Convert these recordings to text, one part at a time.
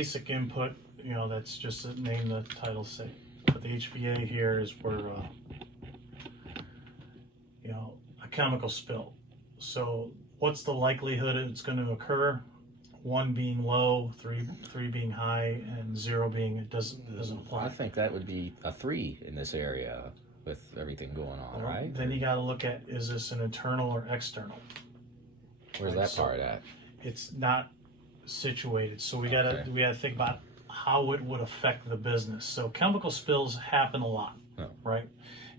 basic input, you know, that's just the name the title say. But the HVA here is where, you know, a chemical spill. So what's the likelihood it's going to occur? 1 being low, 3 being high, and 0 being it doesn't apply. I think that would be a 3 in this area with everything going on, Well, right? Then you got to look at, is this an internal or external? Where's that part at? It's not situated, so we gotta think about how it would affect the business. So chemical spills happen a lot, right?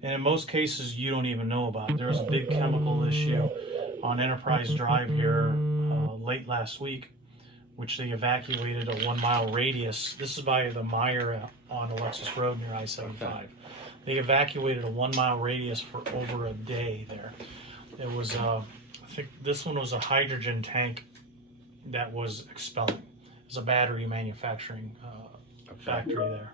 And in most cases, you don't even know about it. There was a big chemical issue on Enterprise Drive here late last week, which they evacuated a 1 mile radius. This is by the Meyer on Alexis Road near I-75. They evacuated a 1 mile radius for over a day there. It was, I think this one was a hydrogen tank that was expelling. It's a battery manufacturing factory there.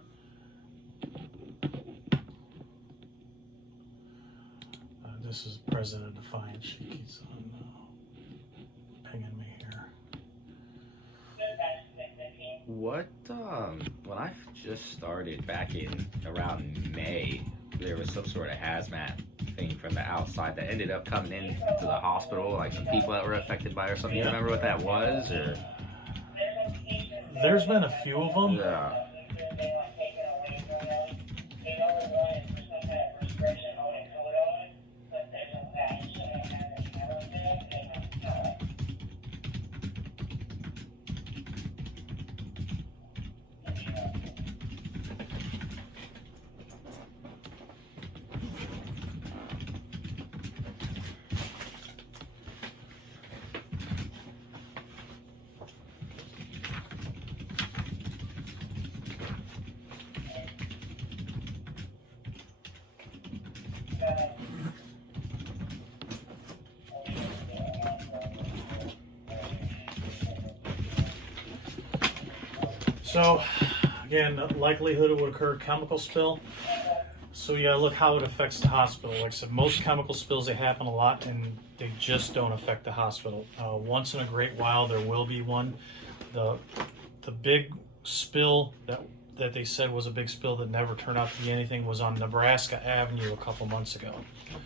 This is President Defiant. She keeps on pinging me here. What, when I just started back in around May, there was some sort of hazmat thing from the outside that ended up coming in to the hospital, like some people that were affected by it or something. You remember what that was? Or? There's been a few of them. Yeah. So, again, the likelihood it would occur chemical spill. So you gotta look how it affects the hospital. Like I said, most chemical spills, they happen a lot and they just don't affect the hospital. Once in a great while, there will be one. The big spill that they said was a big spill that never turned out to be anything was on Nebraska Avenue a couple months ago.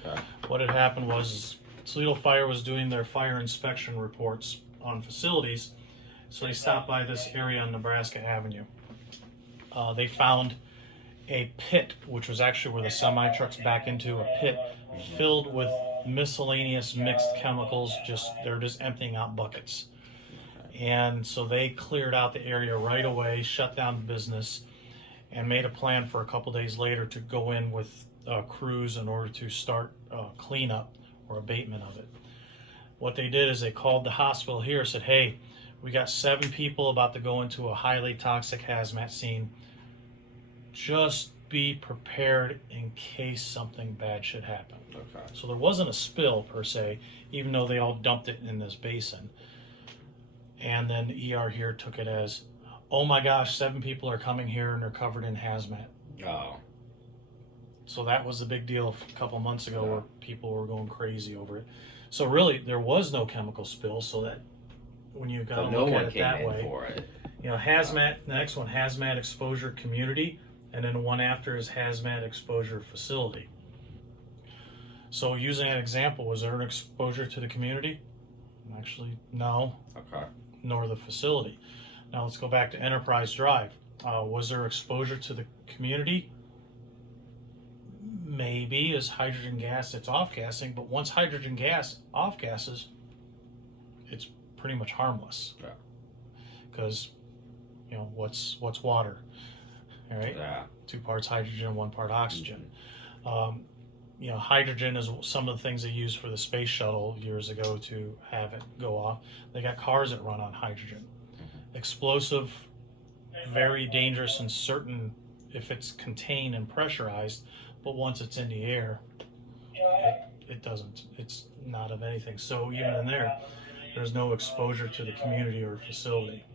Okay. What had happened was Toledo Fire was doing their fire inspection reports on facilities. So they stopped by this area on Nebraska Avenue. They found a pit, which was actually where the semi trucks back into a pit filled with miscellaneous mixed chemicals. They're just emptying out buckets. And so they cleared out the area right away, shut down the business, and made a plan for a couple days later to go in with crews in order to start cleanup or abatement of it. What they did is they called the hospital here and said, hey, we got 7 people about to go into a highly toxic hazmat scene. Just be prepared in case something bad should happen. Okay. So there wasn't a spill per se, even though they all dumped it in this basin. And then ER here took it as, oh my gosh, 7 people are coming here and they're covered in hazmat. Oh. So that was the big deal a couple months ago where people were going crazy over it. So really, there was no chemical spill, so that when you got to look at it that way, you know, hazmat. The next one, hazmat exposure community, and then the one after is hazmat exposure facility. So using that example, was there an exposure to the community? Actually, no. Okay. Nor the facility. Now let's go back to Enterprise Drive. Was there exposure to the community? Maybe, as hydrogen gas, it's off-gassing, but once hydrogen gas off-gasses, it's pretty much harmless. Yeah. Because, you know, what's water? All right? Yeah. 2 parts hydrogen, 1 part oxygen. You know, hydrogen is some of the things they used for the space shuttle years ago to have it go off. They got cars that run on hydrogen. Explosive, very dangerous and certain if it's contained and pressurized, but once it's in the air, it doesn't, it's not of anything. So even in there, there's no exposure to the community or facility.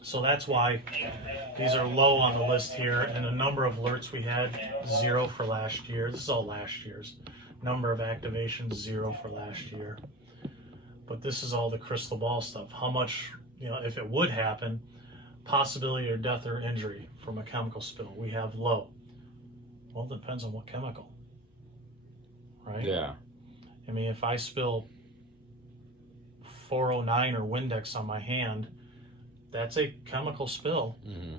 So that's why these are low on the list here, and the number of alerts we had, 0 for last year. This is all last year's. Number of activations, 0 for last year. But this is all the crystal ball stuff. How much, you know, if it would happen, possibility of death or injury from a chemical spill. We have low. Well, it depends on what chemical, right? Yeah. I mean, if I spill 409 or Windex on my hand, that's a chemical spill, Mm-hmm.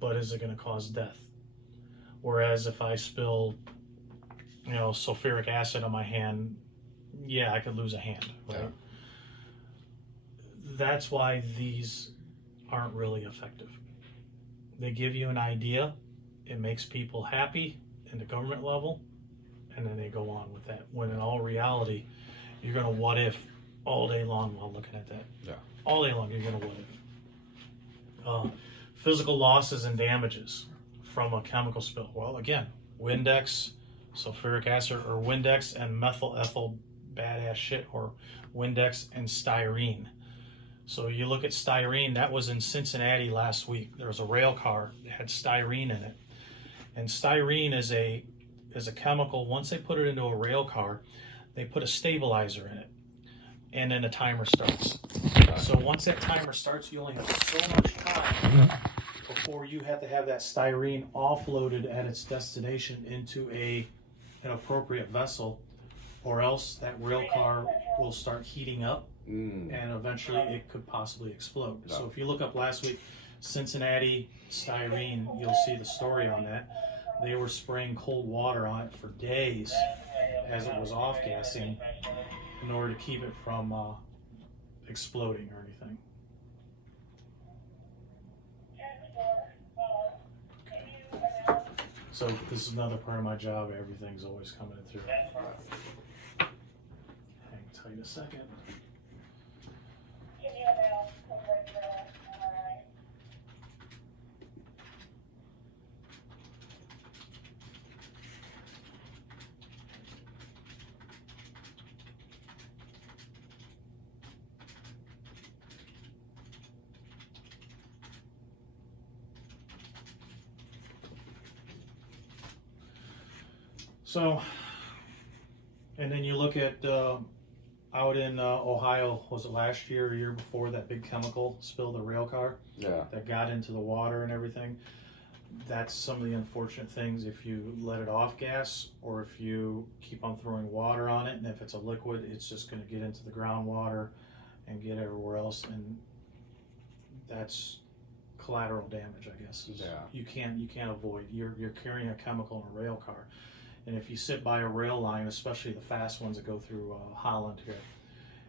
but is it going to cause death? Whereas if I spill, sulfuric acid on my hand, yeah, I could lose a hand, right? Yeah. That's why these aren't really effective. They give you an idea, it makes people happy in the government level, and then they go on with that. When in all reality, you're going to what if all day long while looking at that. Yeah. All day long, you're going to what if. Physical losses and damages from a chemical spill. Well, again, Windex, sulfuric acid, or Windex and methyl ethyl badass shit, or Windex and styrene. So you look at styrene, that was in Cincinnati last week. There was a rail car that had styrene in it. And styrene is a chemical, once they put it into a rail car, they put a stabilizer in it. And then the timer starts. So once that timer starts, you only have so much time before you have to have that styrene offloaded at its destination into an appropriate vessel, or else that rail car will start heating up and eventually it could possibly explode. So if you look up last week, Cincinnati styrene, you'll see the story on that. They were spraying cold water on it for days as it was off-gassing in order to keep it from exploding or anything. So this is another part of my job. Everything's always coming through. Hang tight a second. So, and then you look at out in Ohio, was it last year or year before, that big chemical spill, the rail car that got into the water and everything. That's some of the unfortunate things if you let it off gas, or if you keep on throwing water on it, and if it's a liquid, it's just going to get into the groundwater and get everywhere else, and that's collateral damage, I guess. You can't avoid. You're carrying a chemical in a rail car. And if you sit by a rail line, especially the fast ones that go through Holland here,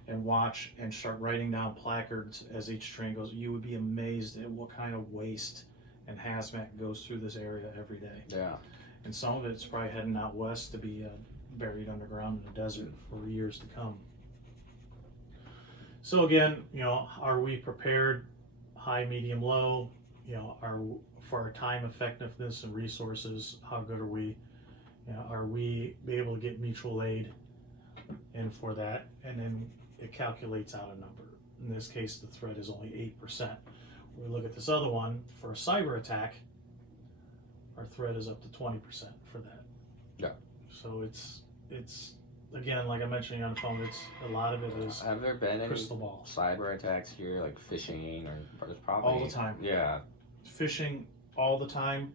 and watch and start writing down placards as each train goes, you would be amazed at what kind of waste and hazmat goes through this area every day. Yeah. And some of it's probably heading out west to be buried underground in the desert for years to come. So again, are we prepared? High, medium, low. For our time effectiveness and resources, how good are we? Are we able to get mutual aid in for that? And then it calculates out a number. In this case, the threat is only 8%. We look at this other one, for a cyber attack, our threat is up to 20% for that. Yeah. So it's again, like I mentioned on the phone, it's a lot of it is Have there been any crystal ball. cyber attacks here, like phishing, or there's probably All the time. Yeah. Phishing all the time.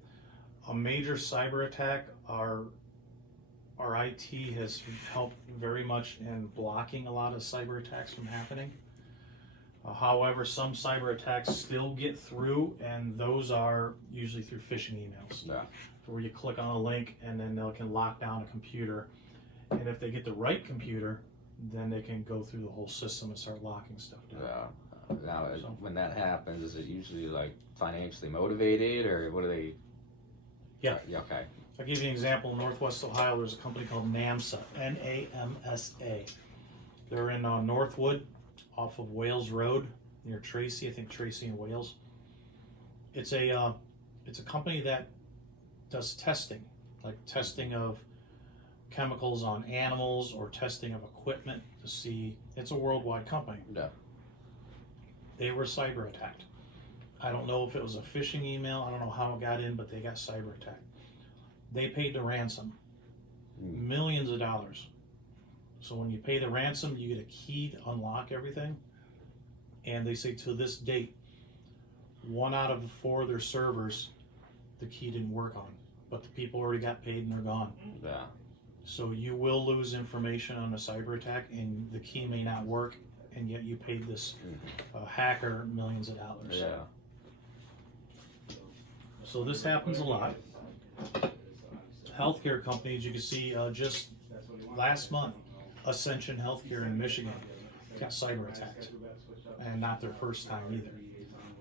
A major cyber attack, our IT has helped very much in blocking a lot of cyber attacks from happening. However, some cyber attacks still get through, and those are usually through phishing emails. Yeah. Where you click on a link and then they can lock down a computer. And if they get the right computer, then they can go through the whole system and start locking stuff down. Yeah. Now, when that happens, is it usually like financially motivated, or what are they? Yeah. Yeah. Okay. I'll give you an example. In Northwest Ohio, there's a company called NAMSA, N-A-M-S-A. They're in Northwood, off of Wales Road, near Tracy. I think Tracy and Wales. It's a company that does testing, like testing of chemicals on animals or testing of equipment to see. It's a worldwide company. Yeah. They were cyber attacked. I don't know if it was a phishing email. I don't know how it got in, but they got cyber attacked. They paid the ransom, millions of dollars. So when you pay the ransom, you get a key to unlock everything. And they say to this date, 1 out of the 4 of their servers, the key didn't work on, but the people already got paid and they're gone. Yeah. So you will lose information on a cyber attack, and the key may not work, and yet you paid this hacker millions of dollars. Yeah. So this happens a lot. Healthcare companies, you can see just last month, Ascension Healthcare in Michigan got cyber attacked, and not their first time either.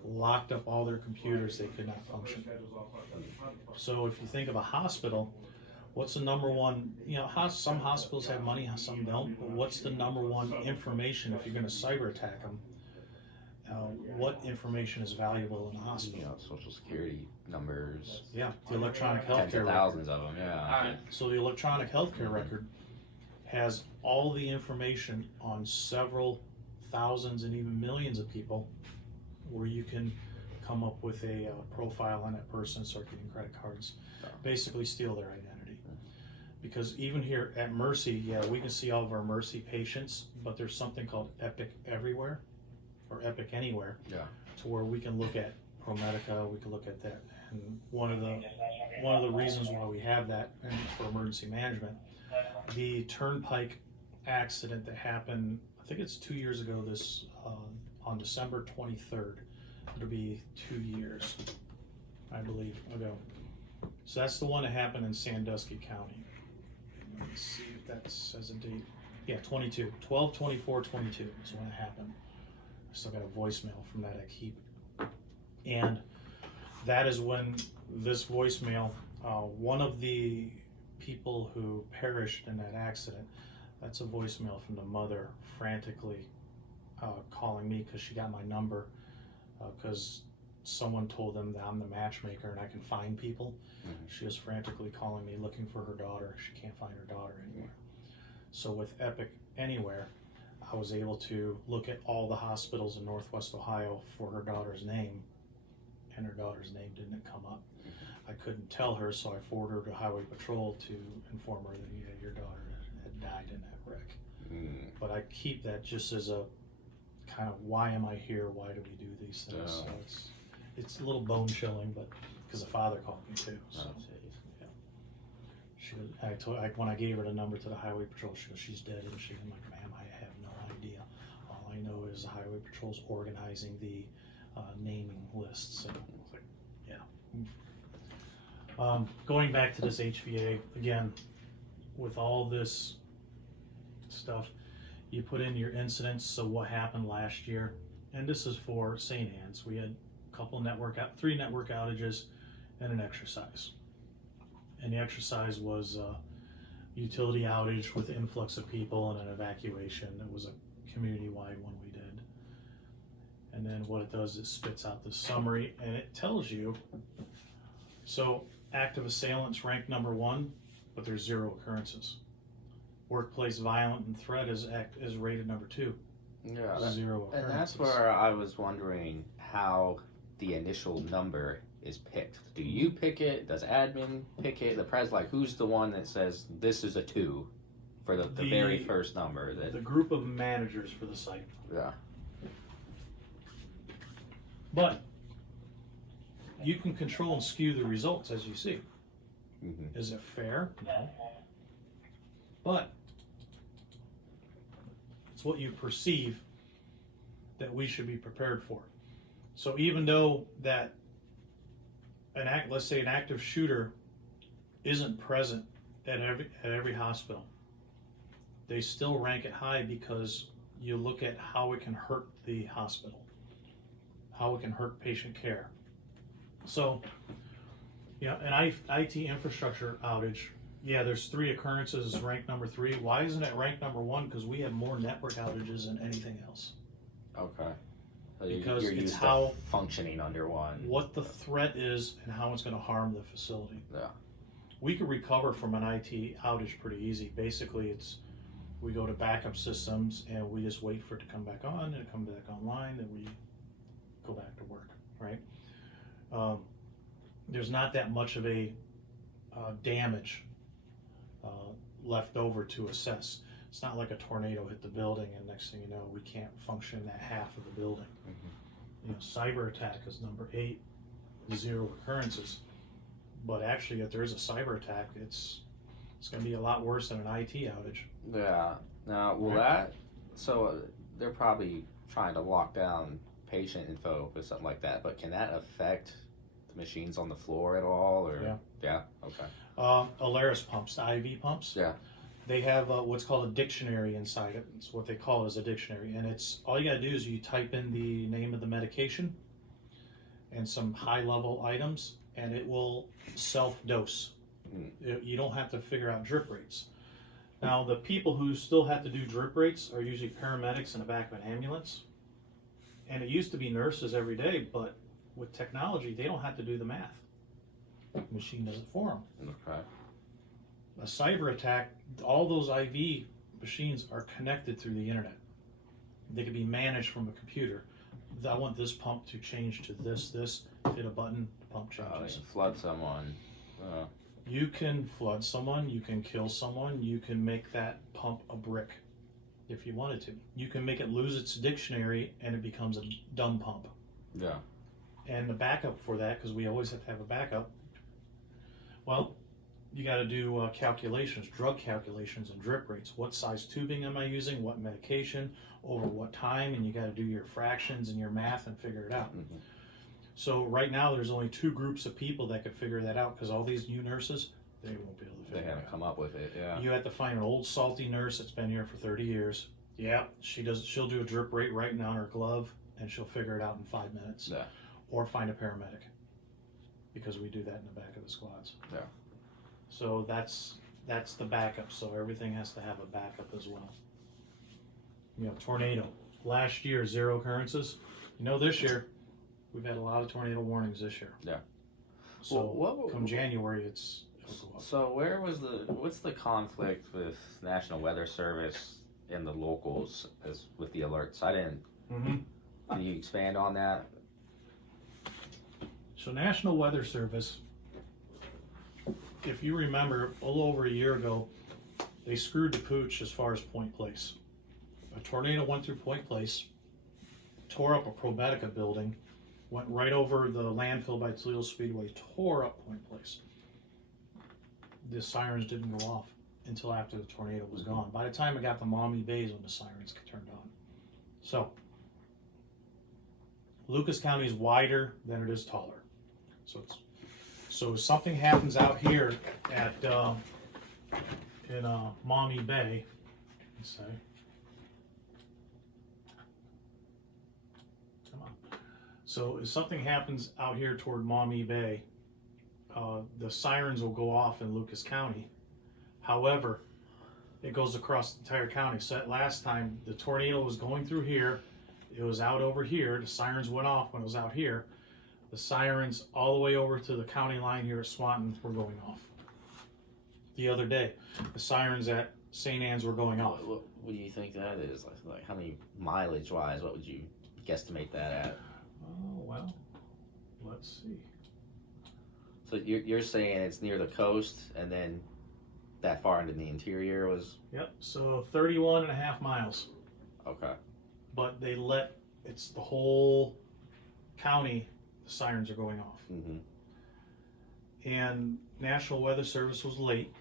Locked up all their computers, they could not function. So if you think of a hospital, what's the number one, some hospitals have money, some don't, but what's the number one information if you're going to cyber attack them? What information is valuable in a hospital? Social security numbers. Yeah, the electronic health Tens of care thousands of them, yeah. So the electronic healthcare record has all the information on several thousands and even millions of people, where you can come up with a profile on that person, start getting credit cards, basically steal their identity. Because even here at Mercy, yeah, we can see all of our Mercy patients, but there's something called Epic Everywhere, or Epic Anywhere, to where we can look at ProMedica, we can look at that. And one of the reasons why we have that, and for emergency management, the Turnpike accident that happened, I think it's 2 years ago, this on December 23rd. It'll be 2 years, I believe, ago. So that's the one that happened in Sandusky County. Let me see if that says a date. Yeah, 12/24/22 is when it happened. I still got a voicemail from that I keep. And that is when this voicemail, one of the people who perished in that accident, that's a voicemail from the mother frantically calling me because she got my number, because someone told them that I'm the matchmaker and I can find people. She was frantically calling me looking for her daughter. She can't find her daughter anywhere. So with Epic Anywhere, I was able to look at all the hospitals in Northwest Ohio for her daughter's name, and her daughter's name didn't come up. I couldn't tell her, so I forwarded her to Highway Patrol to inform her that your daughter had died in that wreck. But I keep that just as a kind of, why am I here? Why do we do these things? So it's a little bone chilling, but because the father called me too. So, yeah. She was, when I gave her the number to the Highway Patrol, she goes, she's dead, and I'm like, ma'am, I have no idea. All I know is the Highway Patrol's organizing the naming list. So I was like, yeah. Going back to this HVA again, with all this stuff, you put in your incidents. So what happened last year, and this is for St. Anne's. We had a couple three network outages and an exercise. And the exercise was a utility outage with influx of people and an evacuation. It was a community-wide one we did. And then what it does, it spits out this summary, and it tells you, so active assailants ranked number 1, but there's 0 occurrences. Workplace violent and threat is rated number 2. Yeah, 0 occurrences. And that's where I was wondering how the initial number is picked. Do you pick it? Does admin pick it? The pres, like, who's the one that says this is a 2 for the very first number? The group of managers for the site. Yeah. But you can control and skew the results as you see. Is it fair? No. But it's what you perceive that we should be prepared for. So even though that let's say an active shooter isn't present at every hospital, they still rank it high because you look at how it can hurt the hospital, how it can hurt patient care. So, an IT infrastructure outage, there's 3 occurrences ranked number 3. Why isn't it ranked number 1? Because we have more network outages than anything else. Okay. So because you're it's used how to functioning under one. What the threat is and how it's going to harm the facility. Yeah. We could recover from an IT outage pretty easy. Basically, we go to backup systems and we just wait for it to come back on and it come back online and we go back to work, right? There's not that much of a damage left over to assess. It's not like a tornado hit the building and next thing you know, we can't function in that half of the building. cyber attack is number 8, 0 occurrences. But actually, if there's a cyber attack, it's going to be a lot worse than an IT outage. Yeah. Now, will they're probably trying to lock down patient info or something like that, but can that affect the machines on the floor at all? Or yeah, okay. Alaris pumps, the IV pumps. Yeah. They have what's called a dictionary inside it. It's what they call it as a dictionary, and it's all you got to do is you type in the name of the medication and some high-level items, and it will self-dose. You don't have to figure out drip rates. Now, the people who still have to do drip rates are usually paramedics in the back of an ambulance, and it used to be nurses every day, but with technology, they don't have to do the math. The machine does it for them. Okay. A cyber attack, all those IV machines are connected through the internet. They can be managed from a computer. I want this pump to change to this, hit a button, the pump changes. Flood someone. You can flood someone, you can kill someone, you can make that pump a brick if you wanted to. You can make it lose its dictionary and it becomes a dumb pump. Yeah. And the backup for that, because we always have to have a backup, well, you got to do calculations, drug calculations and drip rates. What size tubing am I using? What medication? Over what time? And you got to do your fractions and your math and figure it out. Mm-hmm. So right now there's only 2 groups of people that could figure that out, because all these new nurses, they won't be able to figure it out. They haven't come up with it, yeah. You have to find an old salty nurse that's been here for 30 years. Yeah, she'll do a drip rate right now on her glove and she'll figure it out in 5 minutes. Yeah. Or find a paramedic, because we do that in the back of the squads. Yeah. So that's the backup. So everything has to have a backup as well. Tornado. Last year, 0 occurrences. This year, we've had a lot of tornado warnings this year. Yeah. So come January, it'll go up. So what's the conflict with National Weather Service and the locals with the alerts? I didn't. Mm-hmm. Can you expand on that? So National Weather Service, if you remember, a little over a year ago, they screwed the pooch as far as Point Place. A tornado went through Point Place, tore up a ProMedica building, went right over the landfill by Toledo Speedway, tore up Point Place. The sirens didn't go off until after the tornado was gone. By the time it got to Maumee Bay is when the sirens turned on. So, Lucas County is wider than it is taller. So if something happens out here at in Maumee Bay, let's say, come on. So if something happens out here toward Maumee Bay, the sirens will go off in Lucas County. However, it goes across the entire county. So that last time the tornado was going through here, it was out over here. The sirens went off when it was out here. The sirens all the way over to the county line here at Swanton were going off. The other day, the sirens at St. Anne's were going off. What do you think that is? Like how many mileage-wise, what would you guesstimate that at? Oh, well, let's see. So you're saying it's near the coast and then that far into the interior was? Yep, so 31 and a half miles. Okay. But it's the whole county, the sirens are going off. Mm-hmm. And National Weather Service was late.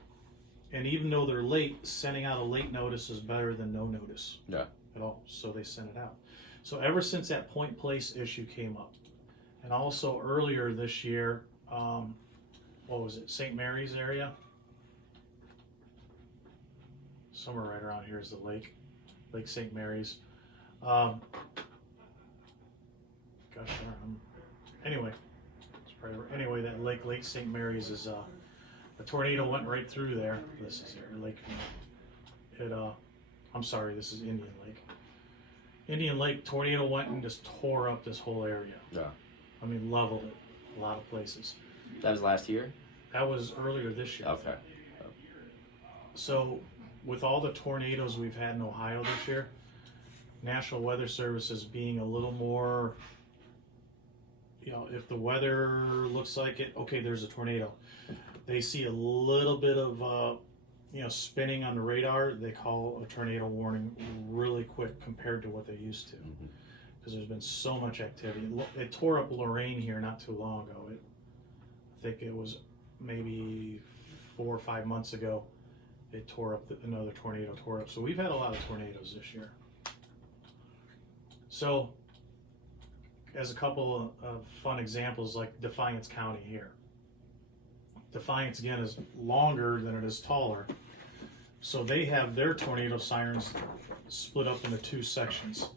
And even though they're late, sending out a late notice is better than no notice. Yeah. At all. So they sent it out. So ever since that Point Place issue came up, and also earlier this year, what was it, St. Mary's area? Somewhere right around here is the lake, Lake St. Mary's. Anyway, anyway, that Lake St. Mary's is a tornado went right through there. This is here, Lake. I'm sorry, this is Indian Lake. Indian Lake tornado went and just tore up this whole area. Yeah. I mean, leveled it, a lot of places. That was last year? That was earlier this year. Okay. So, with all the tornadoes we've had in Ohio this year, National Weather Service is being a little more, if the weather looks like it, okay, there's a tornado. They see a little bit of, spinning on the radar, they call a tornado warning really quick compared to what they used to. Mm-hmm. because there's been so much activity. It tore up Lorraine here not too long ago. I think it was maybe 4 or 5 months ago. It tore up, another tornado tore up. So we've had a lot of tornadoes this year. So, as a couple of fun examples, like Defiance County here. Defiance, again, is longer than it is taller. So they have their tornado sirens split up into 2 sections.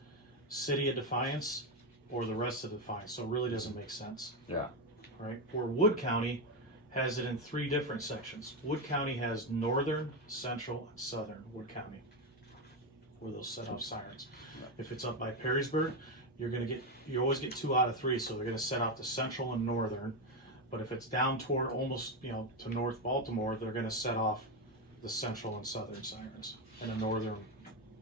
City of Defiance or the rest of Defiance. So it really doesn't make sense. Yeah. Right? Where Wood County has it in 3 different sections. Wood County has northern, central, and southern Wood County, where they'll set off sirens. Yeah. If it's up by Perrysburg, you always get 2 out of 3, so they're gonna set off the central and northern. But if it's down toward almost, to North Baltimore, they're gonna set off the central and southern sirens, and the northern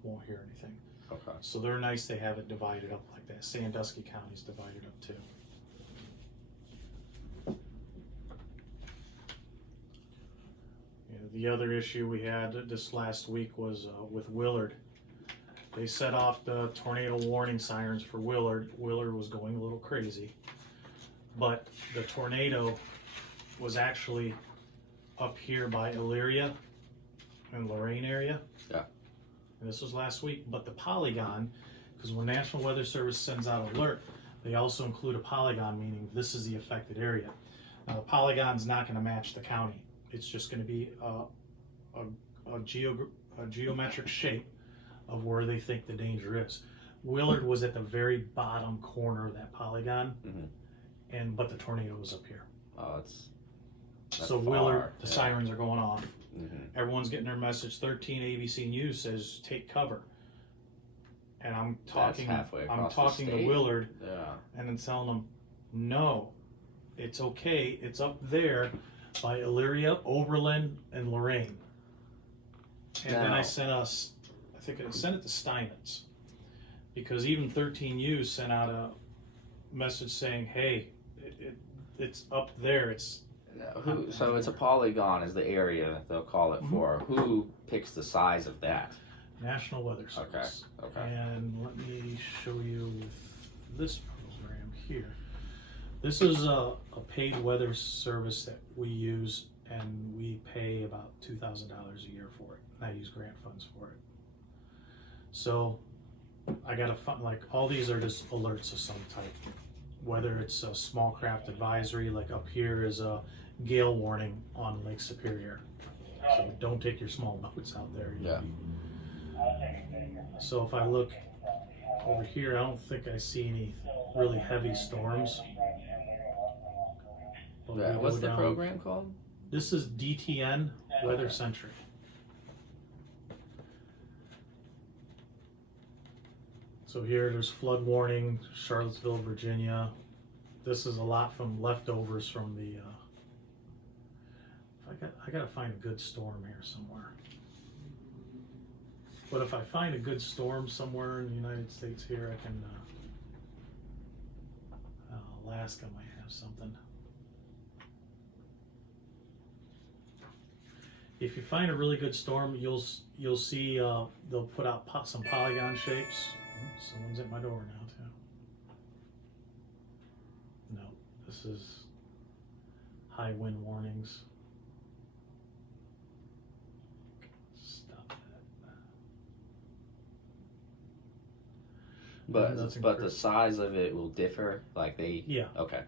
won't hear anything. Okay. So they're nice, they have it divided up like that. Sandusky County's divided up too. The other issue we had this last week was with Willard. They set off the tornado warning sirens for Willard. Willard was going a little crazy, but the tornado was actually up here by Elyria and Lorraine area. Yeah. And this was last week, but the polygon, because when National Weather Service sends out an alert, they also include a polygon, meaning this is the affected area. Now, the polygon's not going to match the county. It's just going to be a geometric shape of where they think the danger is. Willard was at the very bottom corner of that polygon, but the tornado was up here. Oh, that's so far. Willard, the Yeah. sirens are going off. Mm-hmm. Everyone's getting their message. 13 ABC News says take cover, and I'm talking. halfway I'm across the talking to state. Willard, Yeah. and then telling them, no, it's okay. It's up there by Elyria, Oberlin, and Lorraine. And then I Now- sent us, I think I sent it to Steinitz, because even 13U sent out a message saying, hey, it's up there. It's So it's a polygon is the area they'll call it for. Who picks the size of that? National Weather Service. Okay. And let me show you with this program here. This is a paid weather service that we use, and we pay about $2,000 a year for it. I use grant funds for it. So I got like all these are just alerts of some type. Whether it's a small craft advisory, like up here is a gale warning on Lake Superior. So don't take your small boats out there. Yeah. So if I look over here, I don't think I see any really heavy storms. But Yeah. we What's go the down- program called? This is DTN Weather Century. So here there's flood warning, Charlottesville, Virginia. This is a lot from leftovers from the, I gotta find a good storm here somewhere. But if I find a good storm somewhere in the United States here, I can, Alaska might have something. If you find a really good storm, you'll see they'll put out some polygon shapes. Someone's at my door now too. No, this is high wind warnings. Stop that. But Nothing the crazy. size of it will differ. Like they. Yeah. Okay.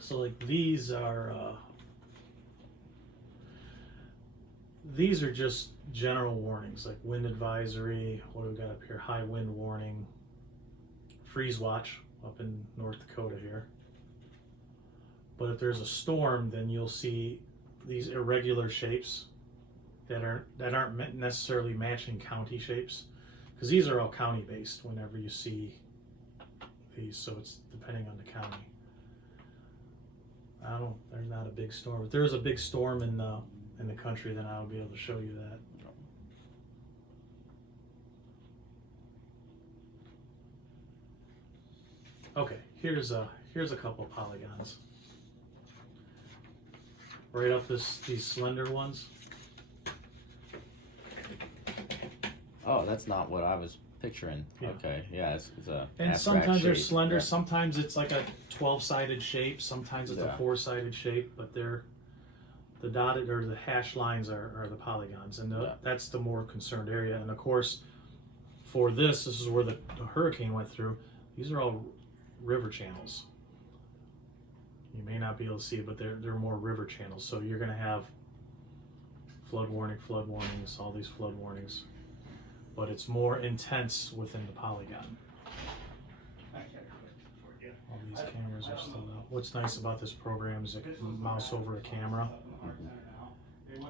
So like these are just general warnings, like wind advisory. What do we got up here? High wind warning, freeze watch up in North Dakota here. But if there's a storm, then you'll see these irregular shapes that aren't necessarily matching county shapes, because these are all county based. Whenever you see these, so it's depending on the county. There's not a big storm. If there's a big storm in the country, then I'll be able to show you that. Okay, here's a couple of polygons. Right up these slender ones. Oh, that's not what I was picturing. Yeah. Okay, yeah, it's a And abstract sometimes they're shape. slender, Yeah. sometimes it's like a 12-sided shape, sometimes it's a Yeah. 4-sided shape, but the dotted or the hashed lines are the polygons, and Yeah. that's the more concerned area. And of course, for this is where the hurricane went through. These are all river channels. You may not be able to see it, but they're more river channels. So you're going to have flood warnings, all these flood warnings. But it's more intense within the polygon. All these cameras are still up. What's nice about this program is it can mouse over a camera.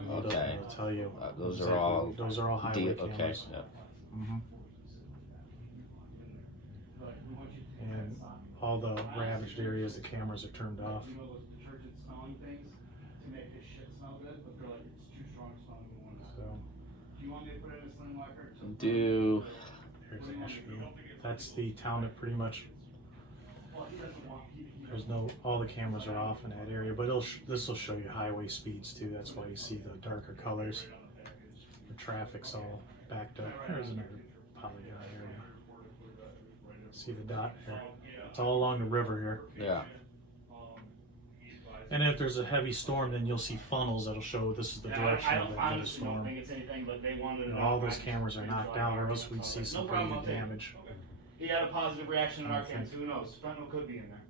Okay. It'll tell you. Those exactly. are all Those are all highway okay. cameras. Yeah. Mhm. And all the ravaged areas, the cameras are turned off. So Do here's Asheville. That's the town that pretty much there's no all the cameras are off in that area, but this will show you highway speeds too. That's why you see the darker colors. The traffic's all backed up. There's another polygon area. See the dot here? It's all along the river here. yeah. And if there's a heavy storm, then you'll see funnels that'll show this is the direction of the honestly don't storm. think it's anything, but they wanted to And know all if those I cameras are could knocked fly out, or fire. else we'd see some No pretty problem good with it. damage. He had a positive reaction in I our case, think- who knows? Fentanyl could be in there.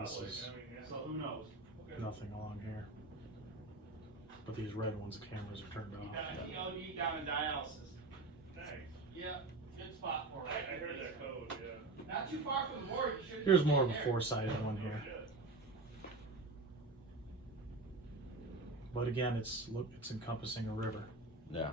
This is So who knows? nothing along here. But these red ones, the cameras are turned off. He OD'd down in dialysis. Yeah, good spot for it. I heard that code, yeah. Not too far from the board, you should. Here's more of a 4-sided one here. But again, it's encompassing a river. Yeah.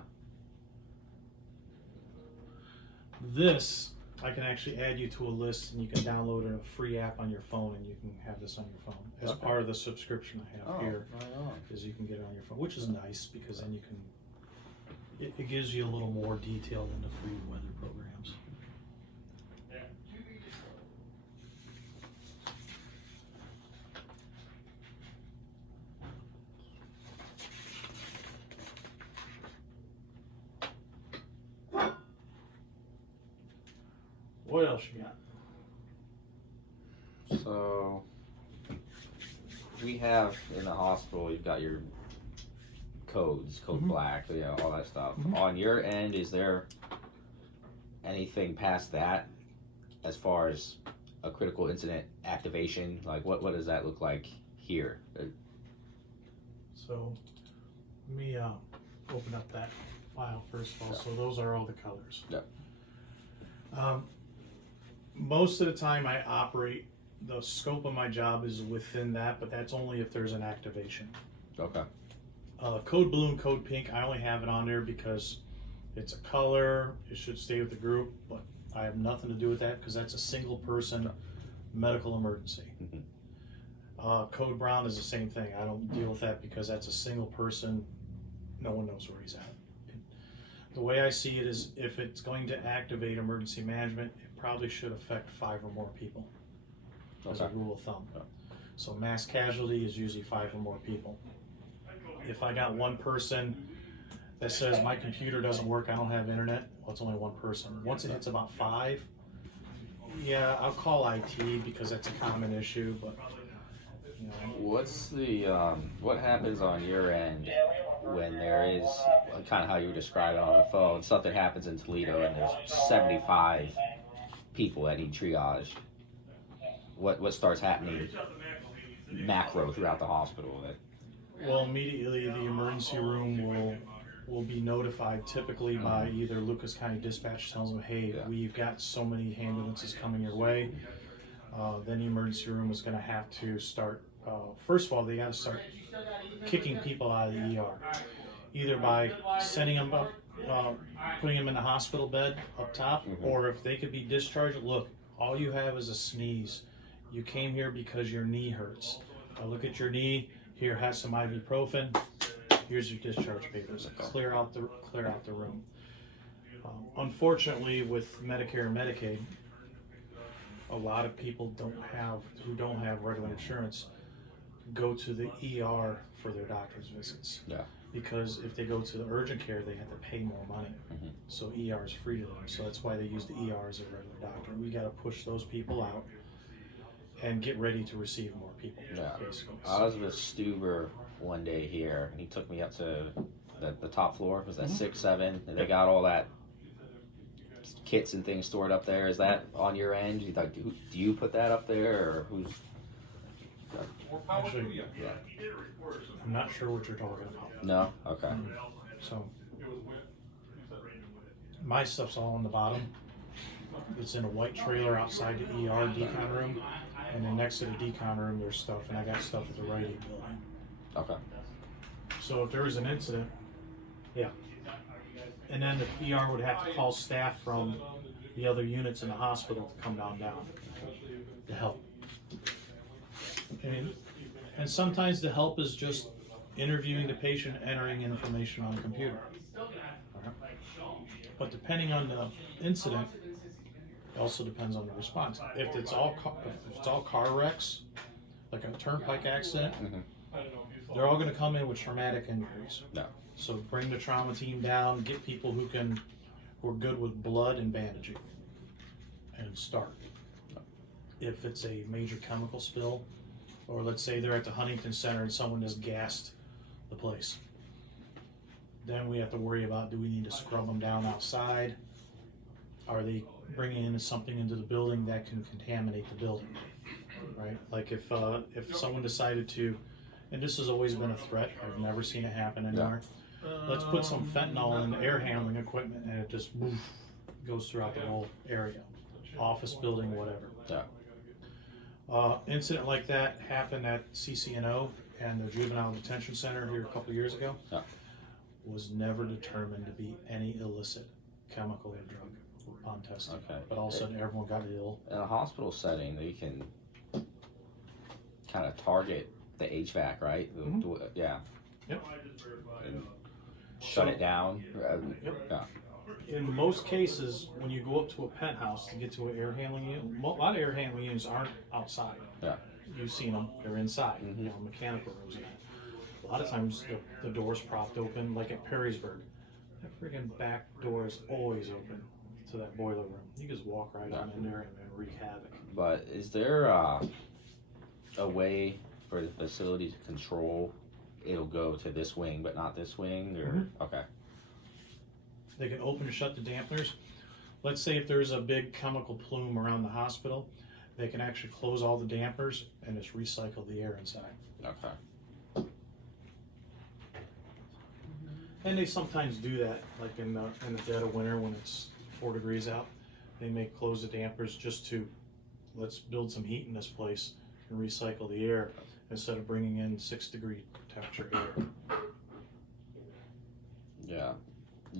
This, I can actually add you to a list, and you can download a free app on your phone, and you can have this on your phone. As Okay. part of the subscription I have here, right on. is you can get it on your phone, which is nice, because then you can, it gives you a little more detail than the free weather programs. What else you got? So we have in the hospital, you've got your codes, code Mhm. black, you know, all that stuff. Mhm. On your end, is there anything past that as far as a critical incident activation? Like what does that look like here? So, let me open up that file first of all. Yeah. So those are all the colors. Yeah. Most of the time I operate, the scope of my job is within that, but that's only if there's an activation. Okay. Code blue and code pink, I only have it on there because it's a color, it should stay with the group, but I have nothing to do with that because that's a single person medical emergency. Mhm. Code brown is the same thing. I don't deal with that because that's a single person, no one knows where he's at. The way I see it is if it's going to activate emergency management, it probably should affect 5 or more people as a Okay. rule of thumb. Yeah. So mass casualty is usually 5 or more people. If I got one person that says my computer doesn't work, I don't have internet, well, it's only one person. Once it hits about 5, yeah, I'll call IT because that's a common issue, but you know, What's the what happens on your end when there is kind of how you describe it on the phone? Something happens in Toledo and there's 75 people that need triage. What starts happening macro throughout the hospital? well, immediately the emergency room will be notified typically by either Lucas County Dispatch tells them, hey, Yeah. we've got so many ambulances coming your way. Then the emergency room is going to have to start, first of all, they got to start kicking people out of the ER. Either by sending them up, putting them in the hospital bed up top, Mhm. or if they could be discharged, look, all you have is a sneeze. You came here because your knee hurts. Look at your knee. Here, have some ibuprofen. Here's your discharge papers. Clear out the room. Unfortunately, with Medicare and Medicaid, a lot of people who don't have regular insurance go to the ER for their doctor's visits. Yeah. because if they go to the urgent care, they have to pay more money. Mhm. So ER is free to them. So that's why they use the ER as a regular doctor. We got to push those people out and get ready to receive more people. Yeah. Basically. I was with Stuber one day here, and he took me up to the top floor. Was that Mhm. 6, 7? And they got all that kits and things stored up there. Is that on your end? Do you put that up there, or who's? Actually, Yeah. I'm not sure what you're talking about. No. Okay. So my stuff's all on the bottom. It's in a white trailer outside the ER decon room, and then next to the decon room there's stuff, and I got stuff at the Rite Aid building. Okay. So if there was an incident, yeah. And then the ER would have to call staff from the other units in the hospital to come down to help. And sometimes the help is just interviewing the patient, entering information on the computer. But depending on the incident, it also depends on the response. If it's all car wrecks, like a turnpike accident, they're all going to come in with traumatic injuries. No. So bring the trauma team down, get people who are good with blood and bandaging, and start. If it's a major chemical spill, or let's say they're at the Huntington Center and someone has gassed the place, then we have to worry about, do we need to scrub them down outside? Are they bringing in something into the building that can contaminate the building, right? Like if someone decided to, and this has always been a threat, I've never seen it happen anywhere. Let's put some fentanyl in the air handling equipment and it just goes throughout the whole area, office building, whatever. Yeah. Incident like that happened at CCNO and the Juvenile Detention Center here a couple years ago. Yeah. Was never determined to be any illicit chemical or drug on testing. Okay. But all of a sudden everyone got ill. In a hospital setting, you can kind of target the HVAC, right? Yeah. Yep. And shut it down. Yep. Yeah. In most cases, when you go up to a penthouse to get to an air handling unit, a lot of air handling units aren't outside. Yeah. You've seen them, they're inside, Mhm. you know, mechanical rooms and that. A lot of times the door's propped open, like at Perrysburg. That friggin' back door is always open to that boiler room. You just walk right on in there and wreak havoc. But is there a way for the facility to control it'll go to this wing but not this wing? Or Mhm. Okay. They can open and shut the dampeners. Let's say if there's a big chemical plume around the hospital, they can actually close all the dampers and just recycle the air inside. Okay. And they sometimes do that, like in the dead of winter when it's 4 degrees out. They may close the dampers just to, let's build some heat in this place and recycle the air instead of bringing in 6-degree temperature air. Yeah.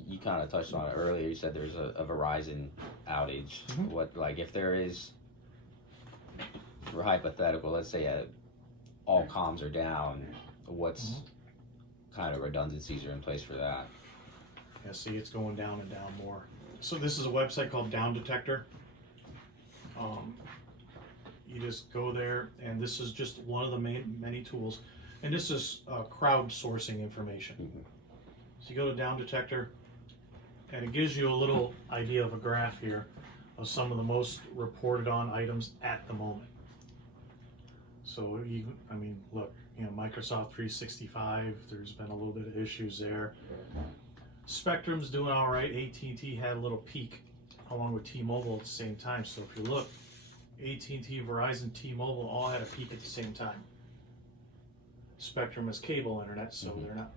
You kind of touched on it earlier. You said there's a Verizon outage. Mhm. What, like, if there is, for hypothetical, let's say all comms are down, what's kind of redundancies are in place for that? Yeah, see, it's going down and down more. So this is a website called Down Detector. You just go there, and this is just one of the many tools. And this is crowdsourcing information. Mhm. So you go to Down Detector, and it gives you a little idea of a graph here of some of the most reported on items at the moment. So look, Microsoft 365, there's been a little bit of issues there. Spectrum's doing all right. AT&T had a little peak along with T-Mobile at the same time. So if you look, AT&T, Verizon, T-Mobile all had a peak at the same time. Spectrum is cable internet, so they're not.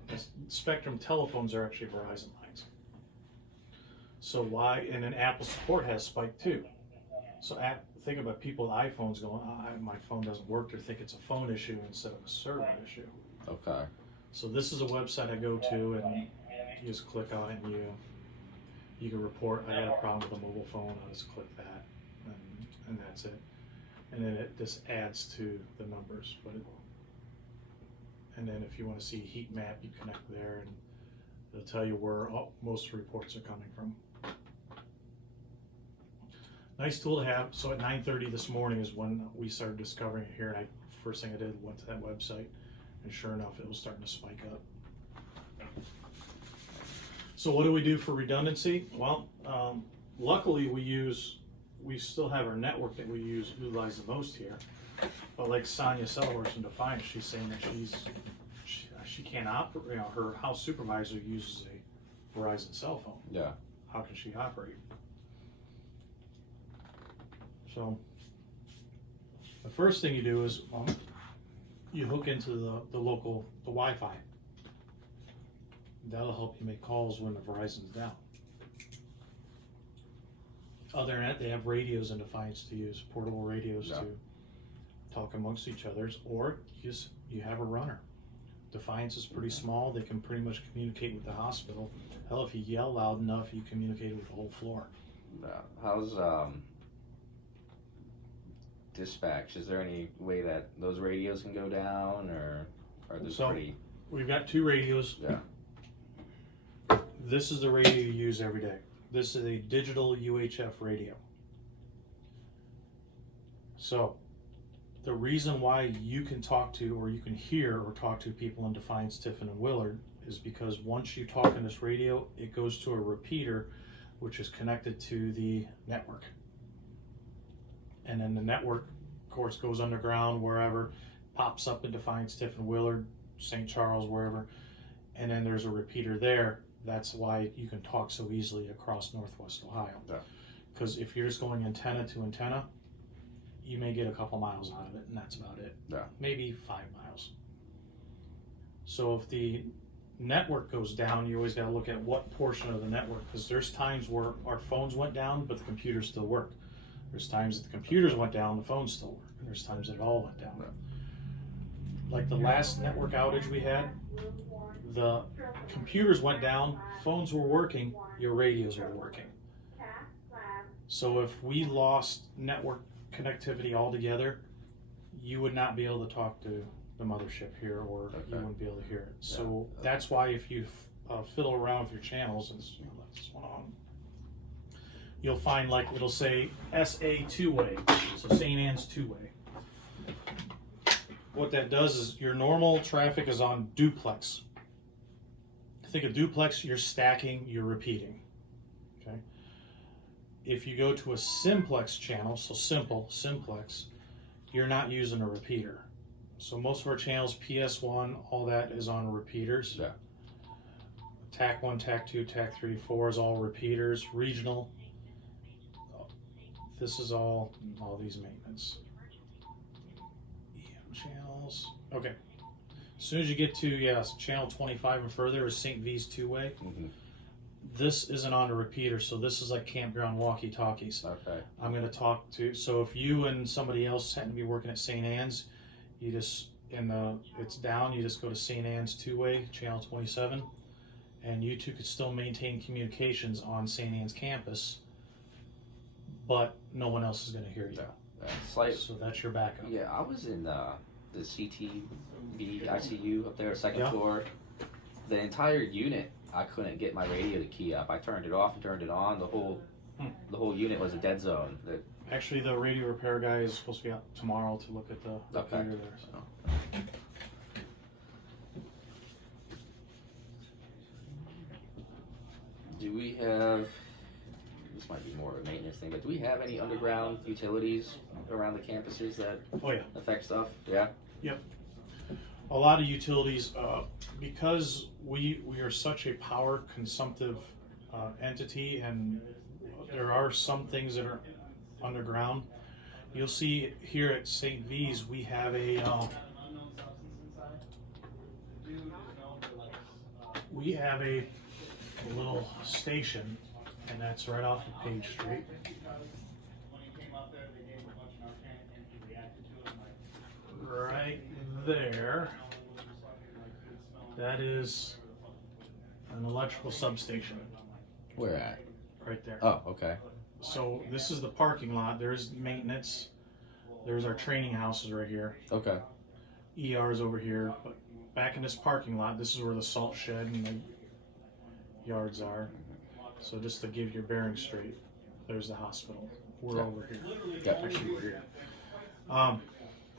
Spectrum telephones are actually Verizon lines. So why? And then Apple support has spiked too. So think about people with iPhones going, my phone doesn't work. They think it's a phone issue instead of a server issue. Okay. So this is a website I go to, and you just click on it, and you can report, I had a problem with a mobile phone. I'll just click that, and that's it. And then this adds to the numbers. And then if you want to see a heat map, you connect there, and it'll tell you where most reports are coming from. Nice tool to have. So at 9:30 this morning is when we started discovering it here, and first thing I did, went to that website, and sure enough, it was starting to spike up. So what do we do for redundancy? Well, luckily we still have our network that we utilize the most here. But like Sonia Sellhorst in Defiance, she's saying that she can't operate. You know, her house supervisor uses a Verizon cell phone. Yeah. How can she operate? So the first thing you do is you hook into the local Wi-Fi. That'll help you make calls when the Verizon's down. Other than that, they have radios in Defiance to use, portable radios to talk amongst each others, or you have a runner. Defiance is pretty small. They can pretty much communicate with the hospital. Hell, if you yell loud enough, you communicate with the whole floor. How's dispatch? Is there any way that those radios can go down, or are they pretty? We've got 2 radios. Yeah. This is the radio you use every day. This is a digital UHF radio. So the reason why you can talk to, or you can hear or talk to people in Defiance, Tiffin, and Willard is because once you talk on this radio, it goes to a repeater which is connected to the network. And then the network, of course, goes underground wherever, pops up in Defiance, Tiffin, Willard, St. Charles, wherever, and then there's a repeater there. That's why you can talk so easily across Northwest Ohio. Because if you're just going antenna to antenna, you may get a couple miles out of it, and that's about it. Yeah. Maybe 5 miles. So if the network goes down, you always got to look at what portion of the network, because there's times where our phones went down, but the computers still work. There's times that the computers went down, the phones still work. And there's times that it all went down. Yeah. Like the last network outage we had, the computers went down, phones were working, your radios were working. So if we lost network connectivity altogether, you would not be able to talk to the mothership here, or you wouldn't be able to hear it. So that's why if you fiddle around with your channels, and let this one on, you'll find like it'll say SA 2-way, so St. Anne's 2-way. What that does is your normal traffic is on duplex. Think of duplex, you're stacking, you're repeating. Okay. If you go to a simplex channel, so simplex, you're not using a repeater. So most of our channels, PS1, all that is on repeaters. Yeah. TAC 1, TAC 2, TAC 3, 4 is all repeaters. Regional, this is all these maintenance. EM channels, okay. As soon as you get to, channel 25 and further is St. V's 2-way. Mm-hmm. This isn't on a repeater, so this is like campground walkie-talkies. Okay. I'm going to talk to, so if you and somebody else happen to be working at St. Anne's, you just, it's down, you just go to St. Anne's 2-way, channel 27, and you two could still maintain communications on St. Anne's campus, but no one else is going to hear you. It's like, so that's your backup. yeah, I was in the CTV ICU up there, second floor. The entire unit, I couldn't get my radio to key up. I turned it off and turned it on. The whole unit was a dead zone. Actually, the radio repair guy is supposed to be out tomorrow to look at the repeater there. So. Do we have, this might be more of a maintenance thing, but do we have any underground utilities around the campuses that affect stuff? Yeah? Yep. A lot of utilities, because we are such a power consumptive entity, and there are some things that are underground. You'll see here at St. V's we have a little station, and that's right off of Page Street. Right there. That is an electrical substation. Where at? Right there. Oh, okay. So this is the parking lot. There's maintenance. There's our training houses right here. Okay. ER's over here. But back in this parking lot, this is where the salt shed and the yards are. So just to give your bearings straight, there's the hospital. We're over here. Actually, we're here.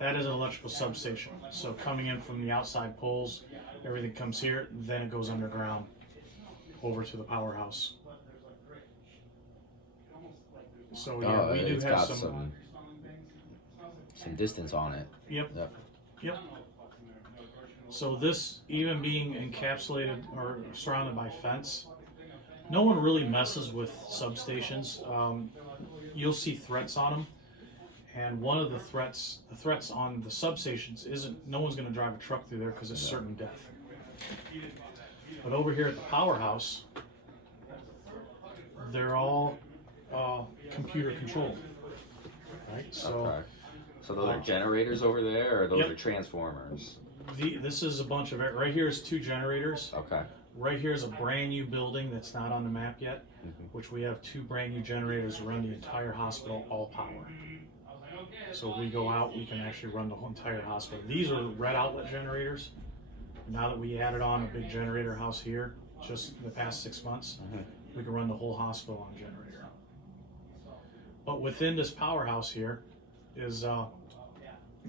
That is an electrical substation. So coming in from the outside poles, everything comes here, then it goes underground. over to the powerhouse. So yeah, Oh, we do it's have got some. some distance on it. Yep. Yep. Yep. So this, even being encapsulated or surrounded by fence, no one really messes with substations. You'll see threats on them, and one of the threats on the substations isn't no one's going to drive a truck through there because it's certain death. But over here at the powerhouse, they're all computer controlled, right? So. Okay. So those are generators over there, or those Yep. are transformers? This is a bunch of it. Right here is 2 generators. Okay. Right here is a brand new building that's not on the map yet, which we have 2 brand new generators to run the entire hospital all power. So if we go out, we can actually run the whole entire hospital. These are red outlet generators. Now that we added on a big generator house here, just in the past 6 months, we can run the whole hospital on a generator. But within this powerhouse here is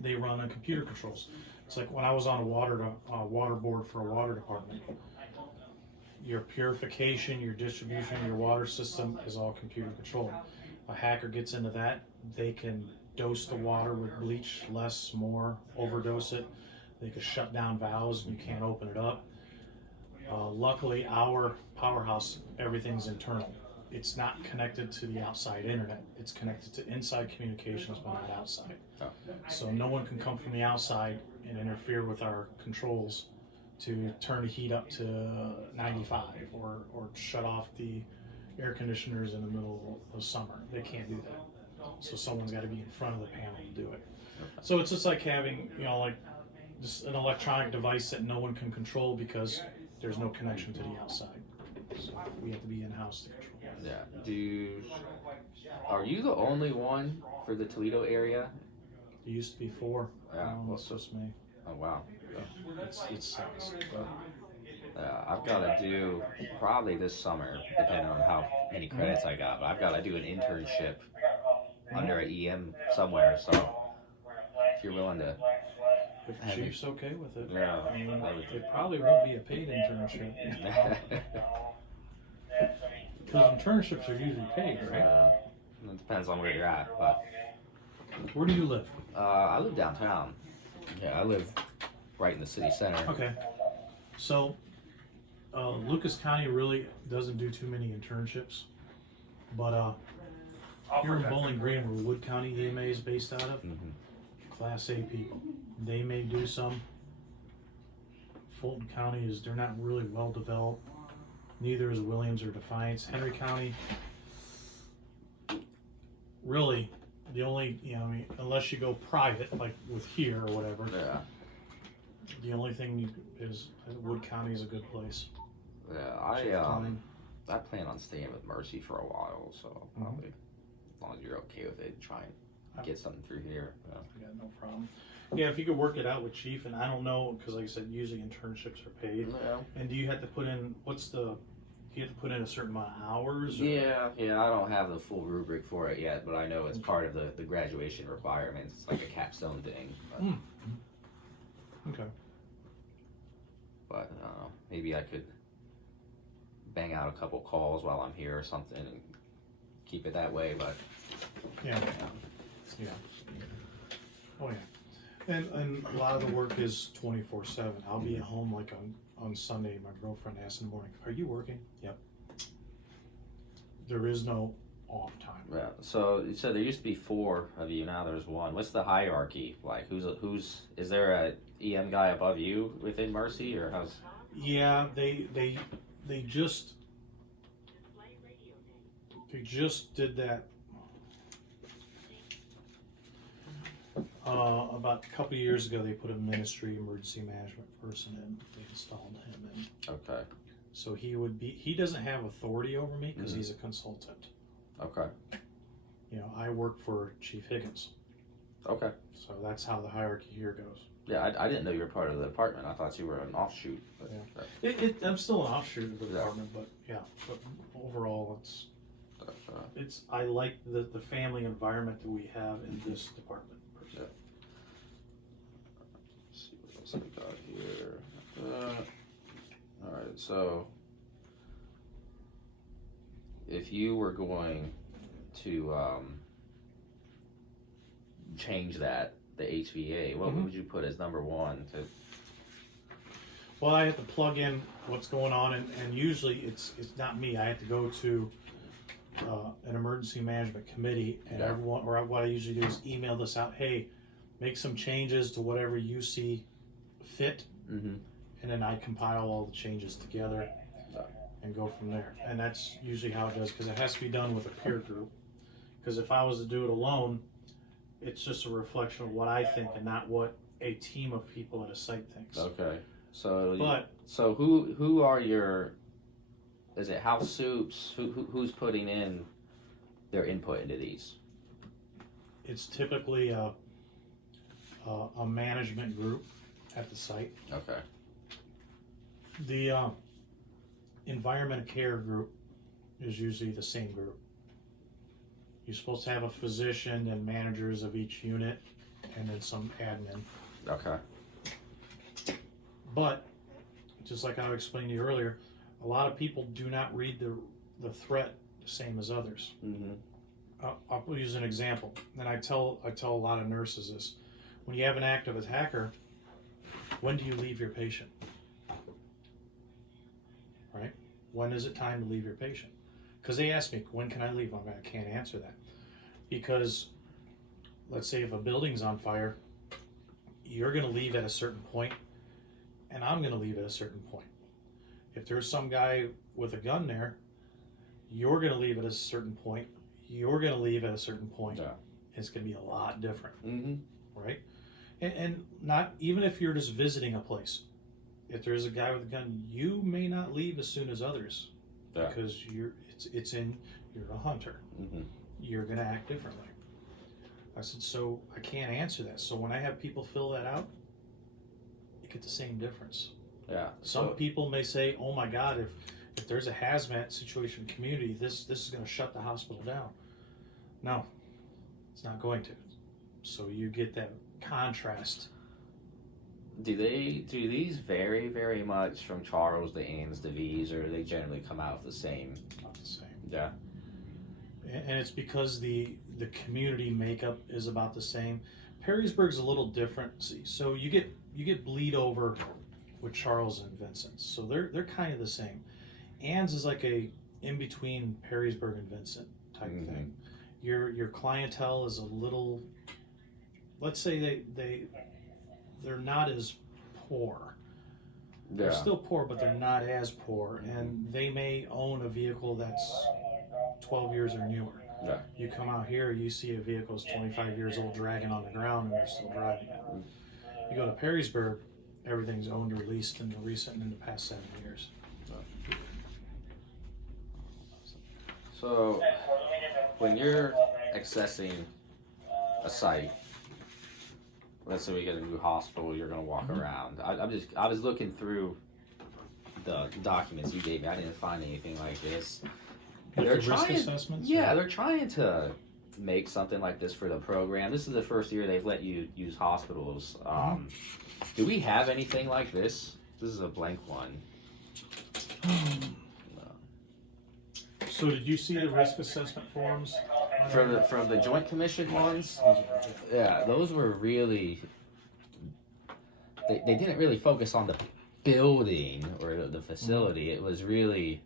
they run on computer controls. It's like when I was on a water board for a water department. Your purification, your distribution, your water system is all computer controlled. A hacker gets into that, they can dose the water with bleach, less, more, overdose it. They can shut down valves and you can't open it up. Luckily, our powerhouse, everything's internal. It's not connected to the outside internet. It's connected to inside communications, but not outside. So no one can come from the outside and interfere with our controls to turn the heat up to 95 or shut off the air conditioners in the middle of summer. They can't do that. So someone's got to be in front of the panel to do it. So it's just like having, like just an electronic device that no one can control because there's no connection to the outside. So we have to be in-house to control. Yeah. Are you the only one for the Toledo area? It used to be 4. Yeah. It's just me. Oh wow. It sucks. I've got to do probably this summer, depending on how many credits I got. But I've got to do an internship under an EM somewhere. So if you're willing to, If the chief's okay with it. Yeah. I mean, it probably won't be a paid internship. Because internships are usually paid, right? it depends on where you're at. But Where do you live? I live downtown. Yeah, I live right in the city center. Okay. So, Lucas County really doesn't do too many internships. But here in Bowling Green, where Wood County EMA is based out of, Class A people, they may do some. Fulton County they're not really well developed. Neither is Williams or Defiance. Henry County, really, the only, unless you go private, like with here or whatever, Yeah. the only thing is Wood County is a good place. Yeah, I plan on staying with Mercy for a while, so probably as long as you're okay with it, try and get something through here. I got no problem. Yeah, if you could work it out with Chief, and I don't know, because like I said, usually internships are paid. Yeah. And do you have to put in, do you have to put in a certain amount of hours? Or? Yeah, I don't have the full rubric for it yet, but I know it's part of the graduation requirements. It's like a capstone thing. Okay. But I don't know, maybe I could bang out a couple calls while I'm here or something and keep it that way, but Yeah. Oh yeah. And a lot of the work is 24/7. I'll be at home like on Sunday. My girlfriend asks in the morning, "Are you working?" Yep. There is no off time. yeah. So you said there used to be 4 of you, now there's 1. What's the hierarchy? Like is there a EM guy above you within Mercy, or how's? Yeah, they just did that about a couple of years ago. They put a ministry emergency management person in. They installed him in. Okay. So he doesn't have authority over me because he's a consultant. Okay. I work for Chief Higgins. Okay. So that's how the hierarchy here goes. Yeah, I didn't know you were part of the department. I thought you were an offshoot. But, I'm still an offshoot of the department, but overall I like the family environment that we have in this department. Yeah. Let's see what else we got here. All right, so if you were going to change that, the HVA, what Mhm. would you put as number one? Well, I have to plug in what's going on, and usually it's not me. I have to go to an emergency management committee, and Yeah. everyone, or what I usually do is email this out. Hey, make some changes to whatever you see fit, Mm-hmm. and then I compile all the changes together and go from there. And that's usually how it does, because it has to be done with a peer group. Because if I was to do it alone, it's just a reflection of what I think and not what a team of people at a site thinks. Okay. So But so who are your? Is it House Soups? Who's putting in their input into these? it's typically a management group at the site. Okay. The environment care group is usually the same group. You're supposed to have a physician and managers of each unit, and then some admin. Okay. But just like I explained to you earlier, a lot of people do not read the threat the same as others. Mm-hmm. I'll use an example, and I tell a lot of nurses this: when you have an active attacker, when do you leave your patient? Right? When is it time to leave your patient? Because they ask me, when can I leave? I can't answer that, because let's say if a building's on fire, you're going to leave at a certain point, and I'm going to leave at a certain point. If there's some guy with a gun there, you're going to leave at a certain point. You're going to leave at a certain point. Yeah. It's going to be a lot different, Mm-hmm. right? And not even if you're just visiting a place. If there's a guy with a gun, you may not leave as soon as others, Yeah. because you're a hunter. Mm-hmm. You're going to act differently. I said, so I can't answer that. So when I have people fill that out, you get the same difference. Yeah. Some people may say, "Oh my God, if there's a hazmat situation in the community, this is going to shut the hospital down." No, it's not going to. So you get that contrast. Do these vary very much from Charles to Ames to V's, or do they generally come out the same? Not the same. Yeah. And it's because the community makeup is about the same. Perrysburg's a little different. See, so you get bleed over with Charles and Vincent, so they're kind of the same. Ann's is like a in between Perrysburg and Vincent type Mhm. thing. Your clientele is a little, let's say they're not as poor. They're still poor, but they're not as poor, and they may own a vehicle that's 12 years or newer. Yeah. You come out here, you see a vehicle that's 25 years old dragging on the ground, and they're still driving it. You go to Perrysburg, everything's owned or leased in the past 7 years. So when you're accessing a site, let's say we get a new hospital, you're gonna walk Mhm. around. I was looking through the documents you gave me. I didn't find anything like this. Like They're the risk trying- assessments? Yeah, they're trying to make something like this for the program. This is the first year they've let you use hospitals. Do we have anything like this? This is a blank one. So did you see the risk assessment forms? From the Joint Commission ones, yeah, those were really. They didn't really focus on the building or the facility. It was really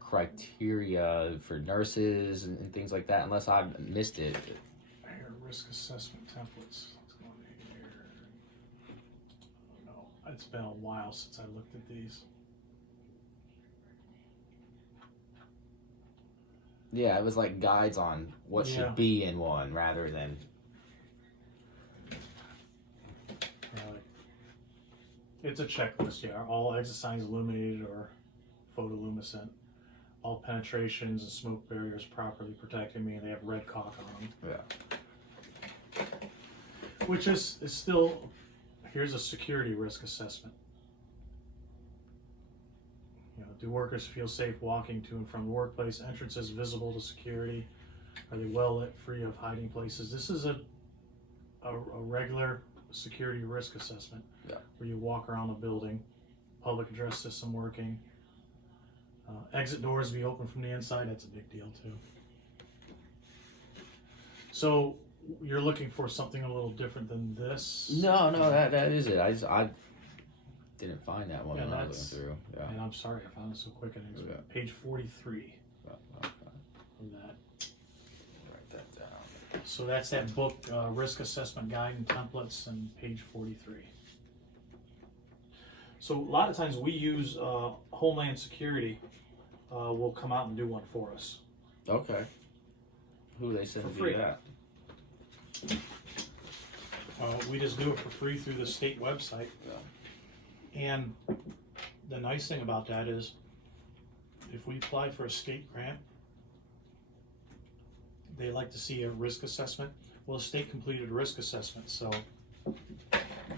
criteria for nurses and things like that. Unless I missed it. Here, risk assessment templates. Let's go in here. Oh, no, it's been a while since I looked at these. Yeah, it was like guides on what Yeah. should be in one rather than. Right. It's a checklist, yeah. All exit signs illuminated or photoluminescent. All penetrations and smoke barriers properly protecting me, and they have red caulk on them. Yeah. Which is still, here's a security risk assessment. You know, do workers feel safe walking to and from the workplace? Entrances visible to security? Are they well lit, free of hiding places? This is a regular security risk assessment. Yeah. Where you walk around the building, public address system working, Exit doors be open from the inside, that's a big deal too. So you're looking for something a little different than this? No, that is it. I didn't find that one Yeah, when I was that's- looking through. Yeah. And I'm sorry I found it so quick, and it's Yeah. page 43 Okay. from that. Write that down. So that's that book, Risk Assessment Guide and Templates, and page 43. So a lot of times we use Homeland Security will come out and do one for us. Okay. Who they send For to free. do that? We just do it for free through the state website. And the nice thing about that is if we apply for a state grant, they like to see a risk assessment. Well, the state completed a risk assessment, so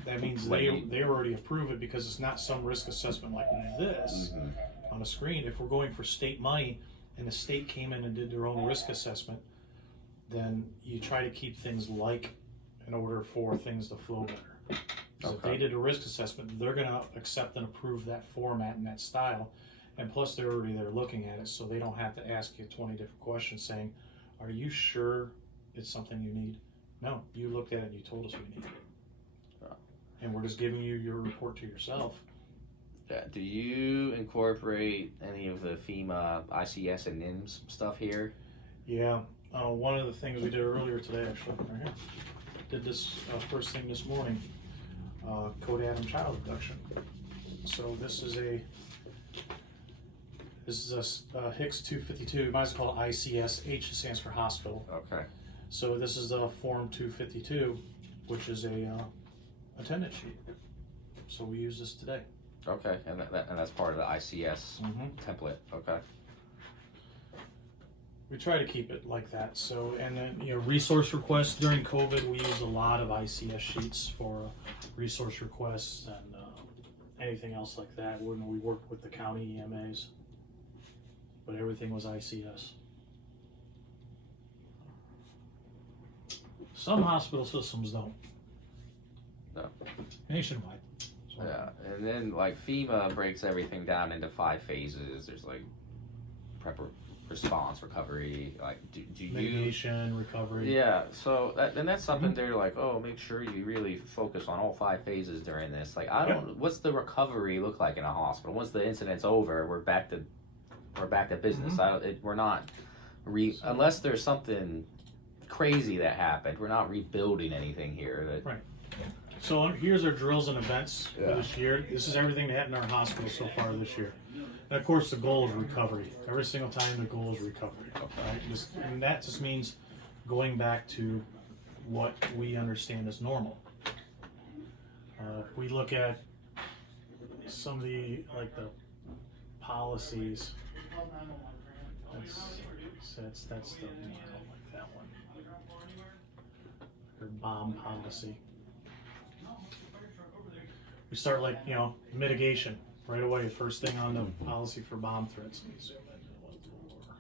that means they already approve it because it's not some risk assessment like this on a screen. If we're going for state money and the state came in and did their own risk assessment, then you try to keep things like in order for things to flow better. So if they did a risk assessment, they're gonna accept and approve that format and that style. And plus they're already there looking at it, so they don't have to ask you 20 different questions saying, are you sure it's something you need? No, you looked at it and you told us we need it. And we're just giving you your report to yourself. Yeah. Do you incorporate any of the FEMA, ICS, and NIMS stuff here? Yeah, one of the things we did earlier today, actually, right here, did this first thing this morning, Code Adam child abduction. So this is a Hicks 252. You might as well call it ICS. H stands for hospital. Okay. So this is the Form 252, which is a attendance sheet. So we use this today. Okay, and that's part of the ICS template. Okay. We try to keep it like that. So, and then, resource requests during COVID, we used a lot of ICS sheets for resource requests and anything else like that. When we worked with the county EMAs, but everything was ICS. Some hospital systems don't. No. Nationwide. So, Yeah, and then like FEMA breaks everything down into 5 phases. There's like response, recovery. Like, do you? Mitigation, recovery. Yeah, so and that's something they're like, oh, make sure you really focus on all 5 phases during this. Like, I don't. What's the recovery look like in a hospital? Once the incident's over, we're back to business. We're not unless there's something crazy that happened. We're not rebuilding anything here. Right. So here's our drills and events for this year. This is everything that happened in our hospital so far this year. And of course, the goal is recovery. Every single time, the goal is recovery. Right? And that just means going back to what we understand as normal. If we look at some of the policies, that's the one. I don't like that one. Or bomb policy. We start mitigation right away. First thing on the policy for bomb threats. Let me zoom in a little more.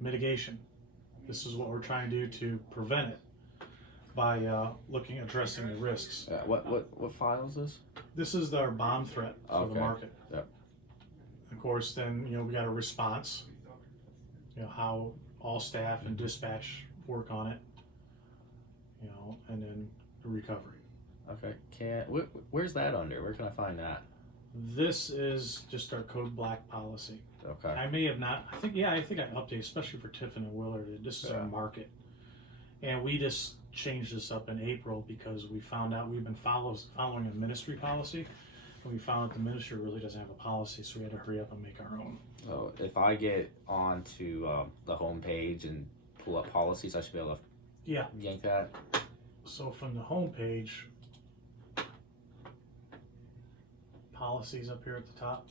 Mitigation. This is what we're trying to do to prevent it by addressing the risks. What file is this? This is our bomb threat for the market. Yep. Of course, then we got a response. How all staff and dispatch work on it. And then the recovery. Okay. Where's that under? Where can I find that? This is just our code black policy. Okay. I may have not. I think I updated, especially for Tiffin and Willard. This is our market, and we just changed this up in April because we found out we've been following a ministry policy, and we found that the ministry really doesn't have a policy, so we had to hurry up and make our own. So if I get onto the home page and pull up policies, I should be able to yank that. So from the home page, policies up here at the top.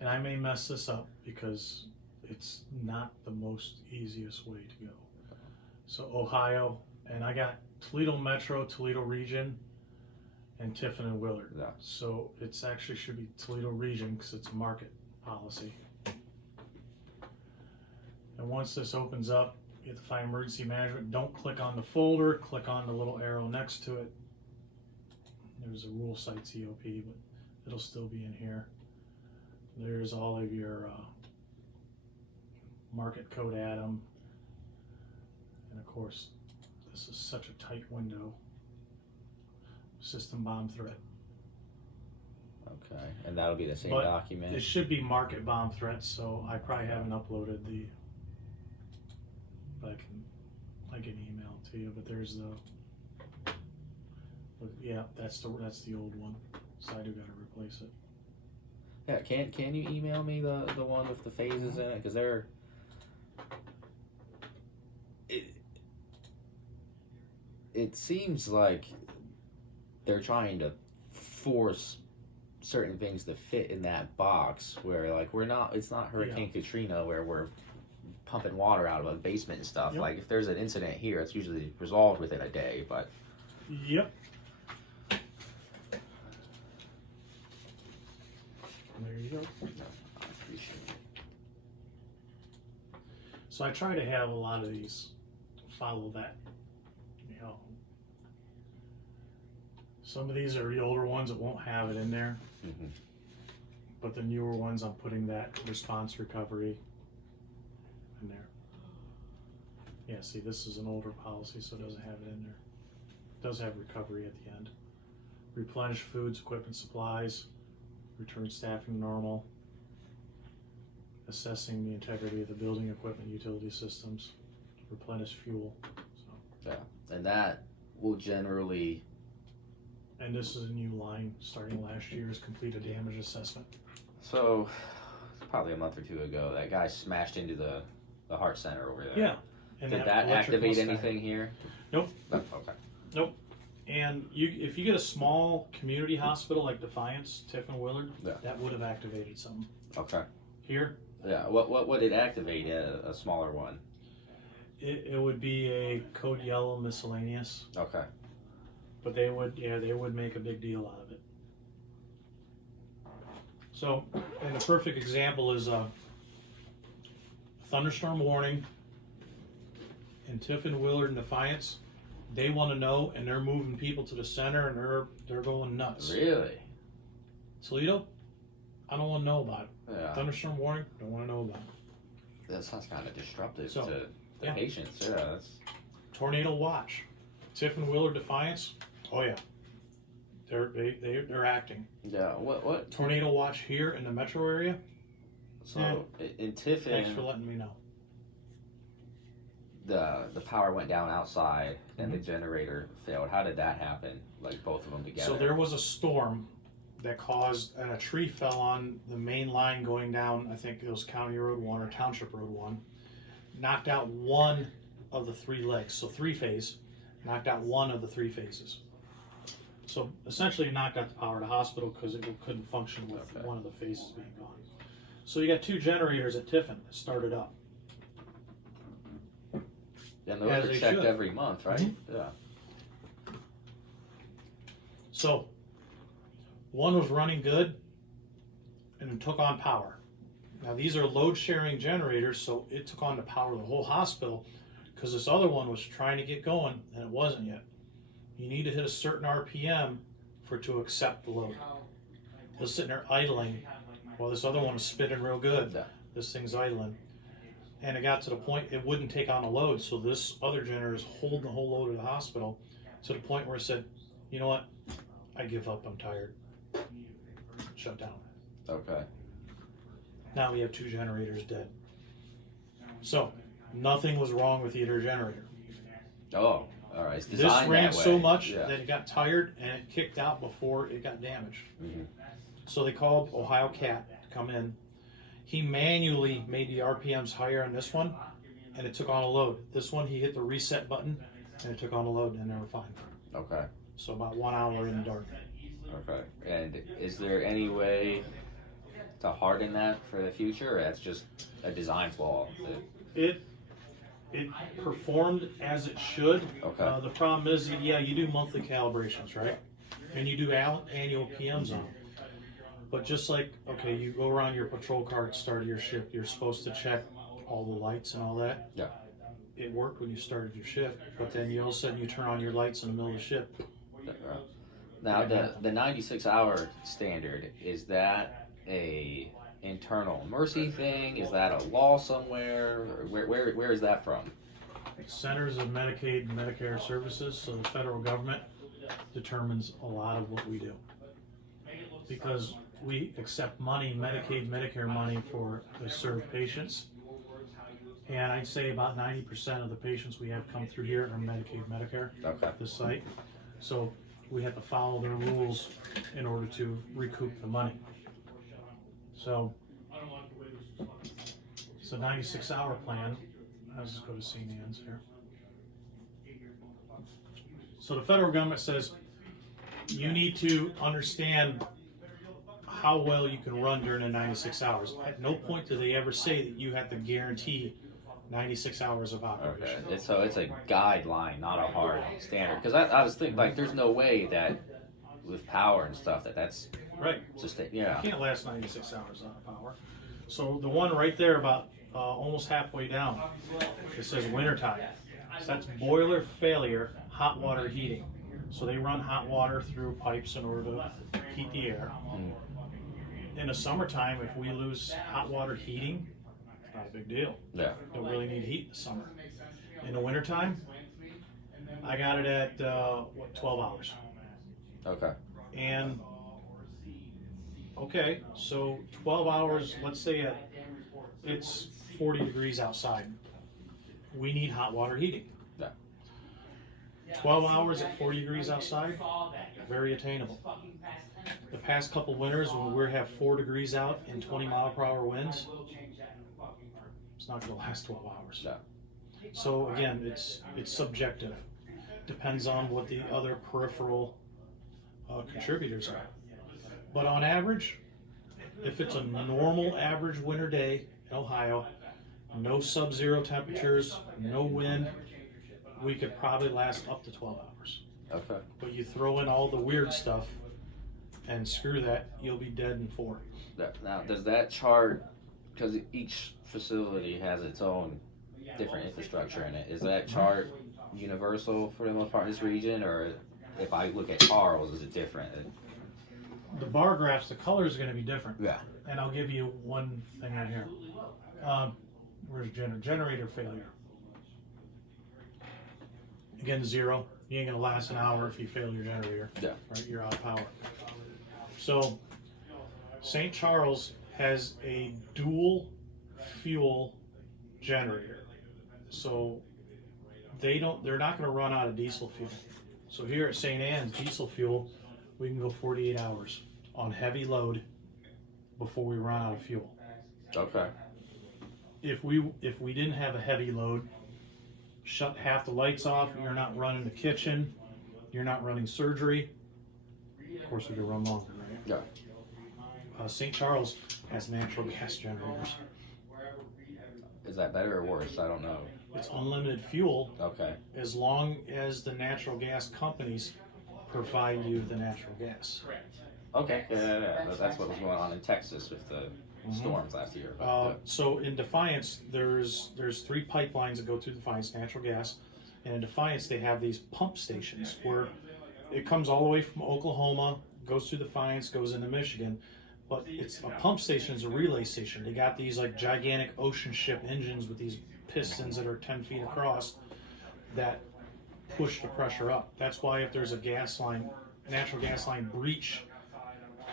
And I may mess this up because it's not the most easiest way to go. So Ohio, and I got Toledo Metro, Toledo Region, and Tiffin and Willard. Yeah. So it's actually should be Toledo Region because it's a market policy. And once this opens up, you have to find emergency management. Don't click on the folder, click on the little arrow next to it. There's a rule site COP, but it'll still be in here. There's all of your market code atom. And of course, this is such a tight window. System bomb threat. Okay, and that'll be the same But document. It should be market bomb threats, so I probably haven't uploaded the. But I can email it to you. But there's the. But yeah, that's the old one. So I do got to replace it. Yeah, can you email me the one with the phases in it? Because it seems like they're trying to force certain things to fit in that box where like it's not Hurricane Katrina where we're pumping water out of a basement and stuff. Yep. Like if there's an incident here, it's usually resolved within a day, but Yep. There you go. I appreciate it. So I try to have a lot of these follow that. You know, some of these are the older ones that won't have it in there, Mm-hmm. but the newer ones I'm putting that response recovery in there. Yeah, see, this is an older policy, so it doesn't have it in there. It does have recovery at the end. Replenish foods, equipment, supplies. Return staffing normal. Assessing the integrity of the building, equipment, utility systems. Replenish fuel. So, Yeah, and that will generally. and this is a new line starting last year's complete a damage assessment. So, probably a month or two ago, that guy smashed into the Heart Center over there. Yeah. And Did that electrical activate stack. anything here? Nope. No, okay. Nope. And if you get a small community hospital like Defiance, Tiffin Willard, Yeah. that would have activated something. Okay. Here, Yeah. What would it activate a smaller one? it would be a code yellow miscellaneous, Okay. but they would make a big deal out of it. So, and the perfect example is a thunderstorm warning in Tiffin, Willard, and Defiance. They want to know, and they're moving people to the center, and they're going nuts. Really? Toledo, I don't want to know about it. Yeah. Thunderstorm warning, don't want to know about it. That sounds kind of disruptive So, to the yeah. patients. Yeah. That's, Tornado watch, Tiffin, Willard, Defiance. Oh yeah, they're acting. yeah. What? Tornado watch here in the metro area. So in Tiffin, Thanks for letting me know. the power went down outside and the Mm-hmm. generator failed. How did that happen? Like both of them together? So there was a storm that caused, and a tree fell on the main line going down, I think it was County Road 1 or Township Road 1, knocked out one of the three legs, so three phase, knocked out one of the three phases. So essentially it knocked out the power to the hospital because it couldn't function with Okay. one of the phases being gone. So you got two generators at Tiffin that started up. And those As are they checked should. every month, right? Mhm. Yeah. So one was running good and it took on power. Now these are load sharing generators, so it took on the power of the whole hospital because this other one was trying to get going and it wasn't yet. You need to hit a certain RPM for it to accept the load. It was sitting there idling while this other one was spinning real good. Yeah. This thing's idling. And it got to the point it wouldn't take on a load, so this other generator is holding the whole load of the hospital to the point where it said, you know what, I give up, I'm tired. Shut down. Okay. Now we have two generators dead. So, nothing was wrong with either generator. Oh, all right. It's This designed ran that way. so much Yeah. that it got tired and it kicked out before it got damaged. Mhm. So they called Ohio Cat to come in. He manually made the RPMs higher on this one and it took on a load. This one he hit the reset button and it took on a load and they were fine. Okay. So about 1 hour in the dark. Okay. And is there any way to harden that for the future, or that's just a design flaw? It performed as it should. Okay. The problem is, yeah, you do monthly calibrations, right? And you do annual PMs on them. But just like, okay, you go around your patrol car at the start of your shift, you're supposed to check all the lights and all that. Yeah. It worked when you started your shift, but then you all of a sudden you turn on your lights in the middle of the shift. Now the 96-hour standard, is that a internal mercy thing? Is that a law somewhere? Where is that from? Centers of Medicaid and Medicare Services, so the federal government determines a lot of what we do. Because we accept money, Medicaid, Medicare money for the served patients. And I'd say about 90% of the patients we have come through here are Medicaid, Medicare, Okay. this site. So we have to follow their rules in order to recoup the money. So it's a 96-hour plan. I'll just go to St. Anne's here. So the federal government says you need to understand how well you can run during the 96 hours. At no point do they ever say that you have to guarantee 96 hours of Okay. operation. So it's a guideline, not a hard standard. Because I was thinking, like, there's no way that with power and stuff that's Right. just You yeah. can't last 96 hours out of power. So the one right there about almost halfway down, it says wintertime. So that's boiler failure, hot water heating. So they run hot water through pipes in order to heat the air. Mm. In the summertime, if we lose hot water heating, not a big deal. Yeah. Don't really need heat in the summer. In the wintertime, I got it at 12 hours. Okay. And okay, so 12 hours, let's say it's 40 degrees outside. We need hot water heating. Yeah. 12 hours at 40 degrees outside, very attainable. The past couple winters when we have 4 degrees out and 20-mile-per-hour winds, it's not going to last 12 hours. No. So again, it's subjective. Depends on what the other peripheral contributors are. But on average, if it's a normal average winter day in Ohio, no sub-zero temperatures, no wind, we could probably last up to 12 hours. Okay. But you throw in all the weird stuff and screw that, you'll be dead in 4. Now, does that chart, because each facility has its own different infrastructure in it, is that chart universal for the most part in this region, or if I look at Charles, is it different? The bar graphs, the colors are going to be different. Yeah. And I'll give you one thing right here. Where's generator failure? Again, 0. You ain't going to last an hour if you fail your generator. Yeah. Right, you're out of power. So, St. Charles has a dual fuel generator. So, they're not going to run out of diesel fuel. So here at St. Anne's, diesel fuel, we can go 48 hours on heavy load before we run out of fuel. Okay. If we didn't have a heavy load, shut half the lights off, you're not running the kitchen, you're not running surgery. Of course, we could run longer, right? Yeah. St. Charles has natural gas generators. Is that better or worse? I don't know. It's unlimited fuel Okay. as long as the natural gas companies provide you the natural gas. Okay. Yeah. That's what was going on in Texas with the storms last year. So in Defiance, there's 3 pipelines that go through Defiance, natural gas, and in Defiance they have these pump stations where it comes all the way from Oklahoma, goes through Defiance, goes into Michigan, but it's a pump station is a relay station. They got these like gigantic ocean ship engines with these pistons that are 10 feet across that push the pressure up. That's why if there's a gas line, natural gas line breach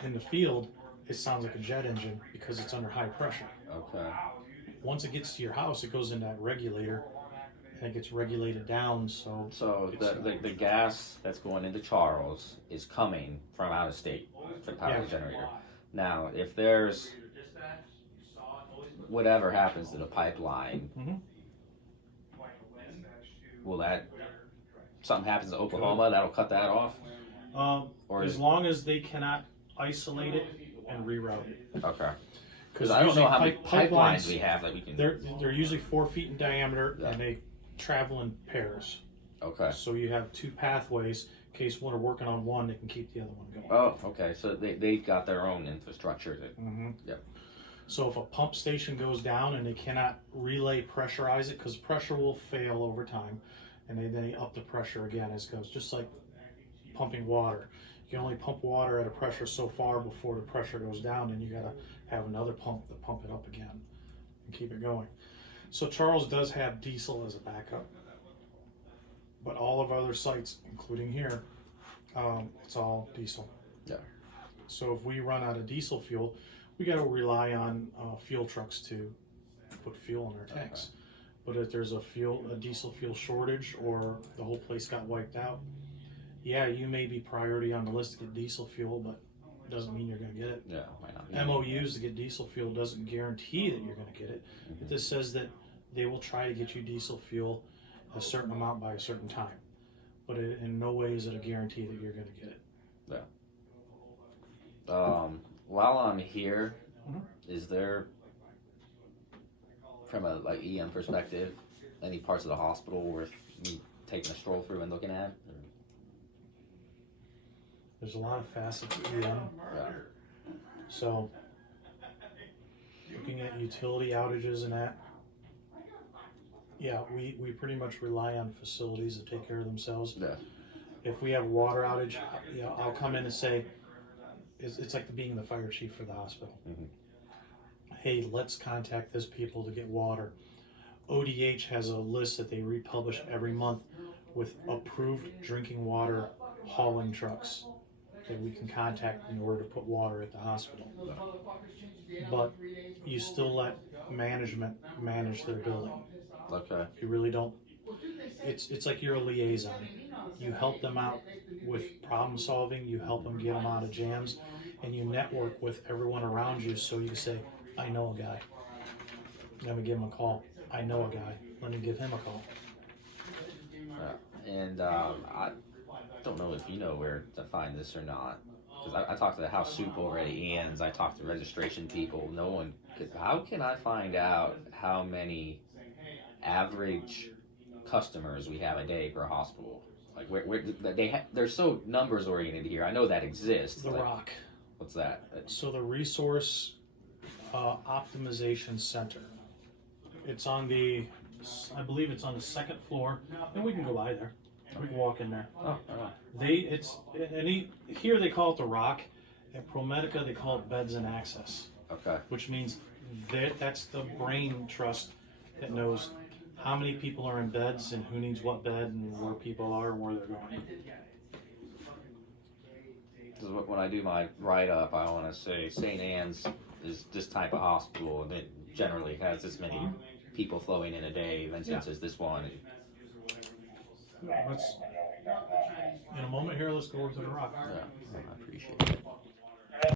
in the field, it sounds like a jet engine because it's under high pressure. Okay. Once it gets to your house, it goes in that regulator and it gets regulated down. So the gas that's going into Charles is coming from out of state for the power generator. Now, if there's whatever happens to the pipeline, will that something happens to Oklahoma that'll cut that off? Or as long as they cannot isolate it and reroute it. Okay. Because I don't know how many pipelines we have that we can. They're usually 4 feet in diameter Yeah. and they travel in pairs. Okay. So you have 2 pathways. In case one are working on one, they can keep the other one going. Oh, okay. So they've got their own infrastructure. Yep. So if a pump station goes down and they cannot relay pressurize it, because pressure will fail over time, and then they up the pressure again as it goes, just like pumping water. You can only pump water at a pressure so far before the pressure goes down, and you gotta have another pump to pump it up again and keep it going. So Charles does have diesel as a backup, but all of our other sites, including here, it's all diesel. Yeah. So if we run out of diesel fuel, we gotta rely on fuel trucks to put fuel in our tanks. But if there's a diesel fuel shortage, or the whole place got wiped out, yeah, you may be priority on the list to get diesel fuel, but it doesn't mean you're gonna get it. Yeah, might not be. MOUs to get diesel fuel doesn't guarantee that you're gonna get it. Mhm. It just says that they will try to get you diesel fuel a certain amount by a certain time. But in no way is it a guarantee that you're gonna get it. While I'm here, Mhm. is there, from a like EM perspective, any parts of the hospital worth me taking a stroll through and looking at? There's a lot of facets to EM. Yeah. So, looking at utility outages and that, yeah, we pretty much rely on facilities to take care of themselves. Yeah. If we have a water outage, yeah, I'll come in and say, it's like being the fire chief for the hospital. Mhm. Hey, let's contact this people to get water. ODH has a list that they republish every month with approved drinking water hauling trucks that we can contact in order to put water at the hospital. But you still let management manage their building. Okay. You really don't. It's like you're a liaison. You help them out with problem solving. You help them get them out of jams, and you network with everyone around you. So you say, "I know a guy. Let me give him a call. I know a guy. Let me give him a call." Yeah. And I don't know if you know where to find this or not, because I talked to the house soup over at Ian's. I talked to registration people. No one could. How can I find out how many average customers we have a day per hospital? Like where they're so numbers oriented here. I know that exists. The like, Rock. What's that? So the Resource Optimization Center. It's on I believe it's on the second floor, and we can go by there. We can walk in there. Oh, Here they call it the Rock. At ProMedica they call it Beds and Access, okay. which means that's the brain trust that knows how many people are in beds and who needs what bed and where people are and where they're going. 'Cause when I do my write-up, I want to say St. Anne's is this type of hospital, and it generally has this many people flowing in a day. Vincent's is this one. Let's, in a moment here, let's go over to the Rock. Yeah, I appreciate it.